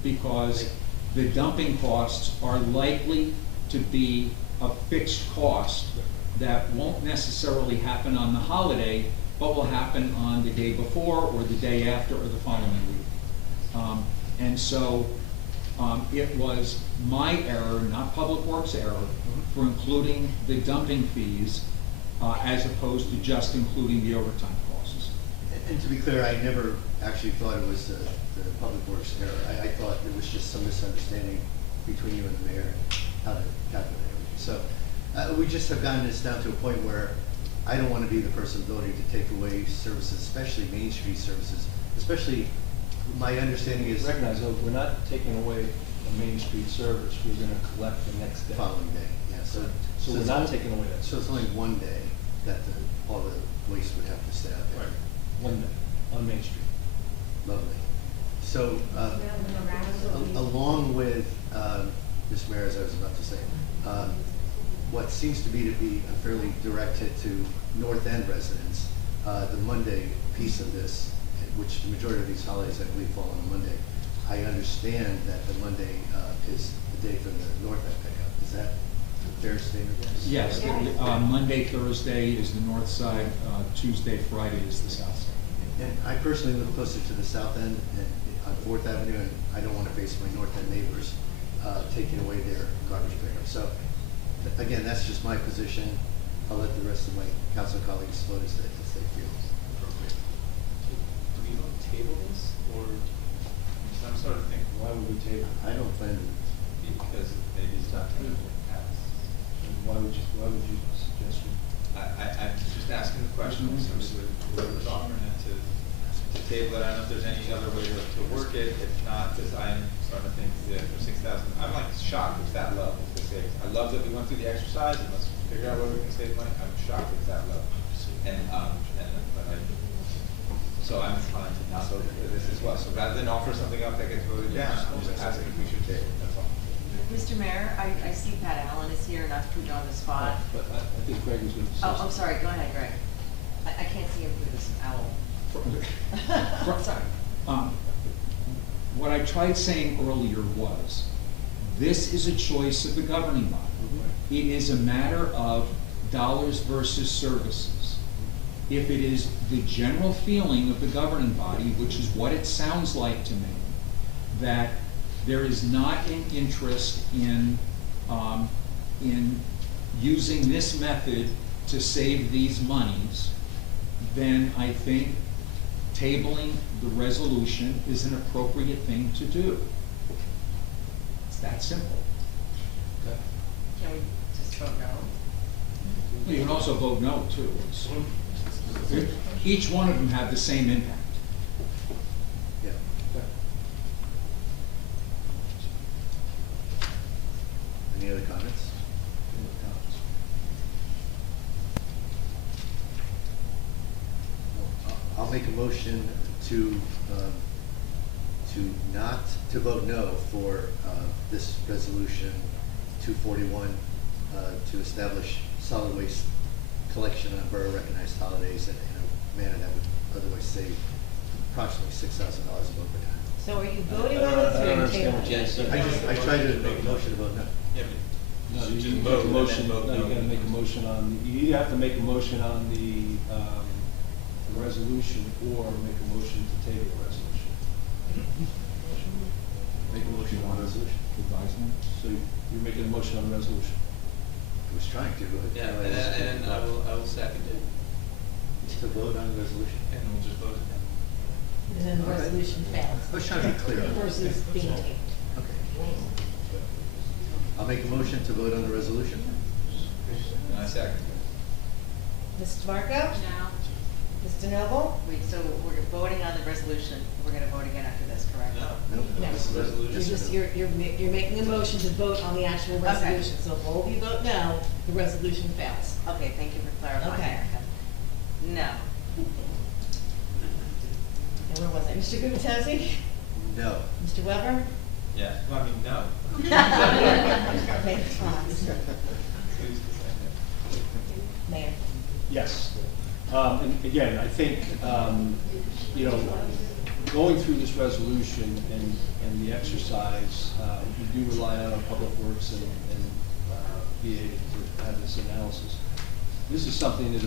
because the dumping costs are likely to be a fixed cost that won't necessarily happen on the holiday, but will happen on the day before or the day after or the following week. And so it was my error, not Public Works error, for including the dumping fees as opposed to just including the overtime costs. And to be clear, I never actually thought it was the Public Works error. I thought it was just some misunderstanding between you and the mayor, how to calculate everything. So, we just have gotten this down to a point where I don't want to be the person voting to take away services, especially Main Street services, especially, my understanding is. Recognize, though, we're not taking away a Main Street service, we're gonna collect the next day. Following day, yeah, so. So we're it's not only- taking away that. So it's only one day that all the waste would have to stay out there. One day, on Main Street. Lovely. So, along with, Ms. Mayor, as I was about to say, what seems to be a fairly direct hit to North End residents, the Monday piece of this, which the majority of these holidays, I believe, fall on a Monday. I understand that the Monday is the day for the North End pickup. Is that a fair statement? Yes, Monday, Thursday is the north side, Tuesday, Friday is the south side. And I personally live closer to the south end and on Fourth Avenue, and I don't want to face my North End neighbors taking away their garbage pickup. So, again, that's just my position. I'll let the rest of my council colleagues vote as they feel appropriate. Do we want to table this, or, I'm starting to think, Why would we table? I don't plan to. because maybe it's not going to pass. Why would you suggest we? I'm just asking the question, so whoever's offering it to table it, I don't know if there's any other way to work it, if not, because I'm starting to think that for 6,000, I'm like shocked it's that low. I love that we went through the exercise, and let's figure out where we can save money, I'm shocked it's that low. So I'm inclined to not vote for this as well, so rather than offer something up that gets voted down, I'm just asking if we should table it, that's all. Mr. Mayor, I see Pat Allen is here, not to put you on the spot. But I think Greg was gonna say Oh, I'm something. sorry, go ahead, Greg. I can't see him through this owl. Sorry. What I tried saying earlier was, this is a choice of the governing body. It is a matter of dollars versus services. If it is the general feeling of the governing body, which is what it sounds like to me, that there is not an interest in using this method to save these monies, then I think tabling the resolution is an appropriate thing to do. It's that simple. Okay. Can we just vote no? You can also vote no, too. Each one of them have the same impact. Yeah. Any other comments? I'll make a motion to vote no for this resolution 241 to establish solid waste collection on borough recognized holidays in a manner that would otherwise save approximately $6,000 of overtime. So are you voting on this or are you tabling? I tried to make a motion to vote no. No, you Just make vote a and motion, then vote no, you no. gotta make a motion on, you either have to make a motion on the resolution or make a motion to table the resolution. Make a motion on the resolution. Advisement? So you're making a motion on the resolution. I was trying to. Yeah, and I will second it, To vote on the resolution. and we'll just vote it down. And then the resolution fails. I was trying to be clear. Versus being tabled. Okay. I'll make a motion to vote on the resolution. And I second. Mrs. DeMarco? No. Mr. Noble? Wait, so we're voting on the resolution, we're gonna vote again after this, correct? No. Nope. No. This is You're just, you're making a motion to vote on the actual Okay. resolution. So if all of you vote no, the resolution fails. Okay, thank you for clarifying. Okay. No. And where was I? Mr. Gubatesi? No. Mr. Weber? Yeah, well, I mean, no. Okay, fine. Who's to say Mayor? Yes. And again, I think, going through this resolution and the exercise, we do rely on our Public Works and VA to have this analysis. This is something that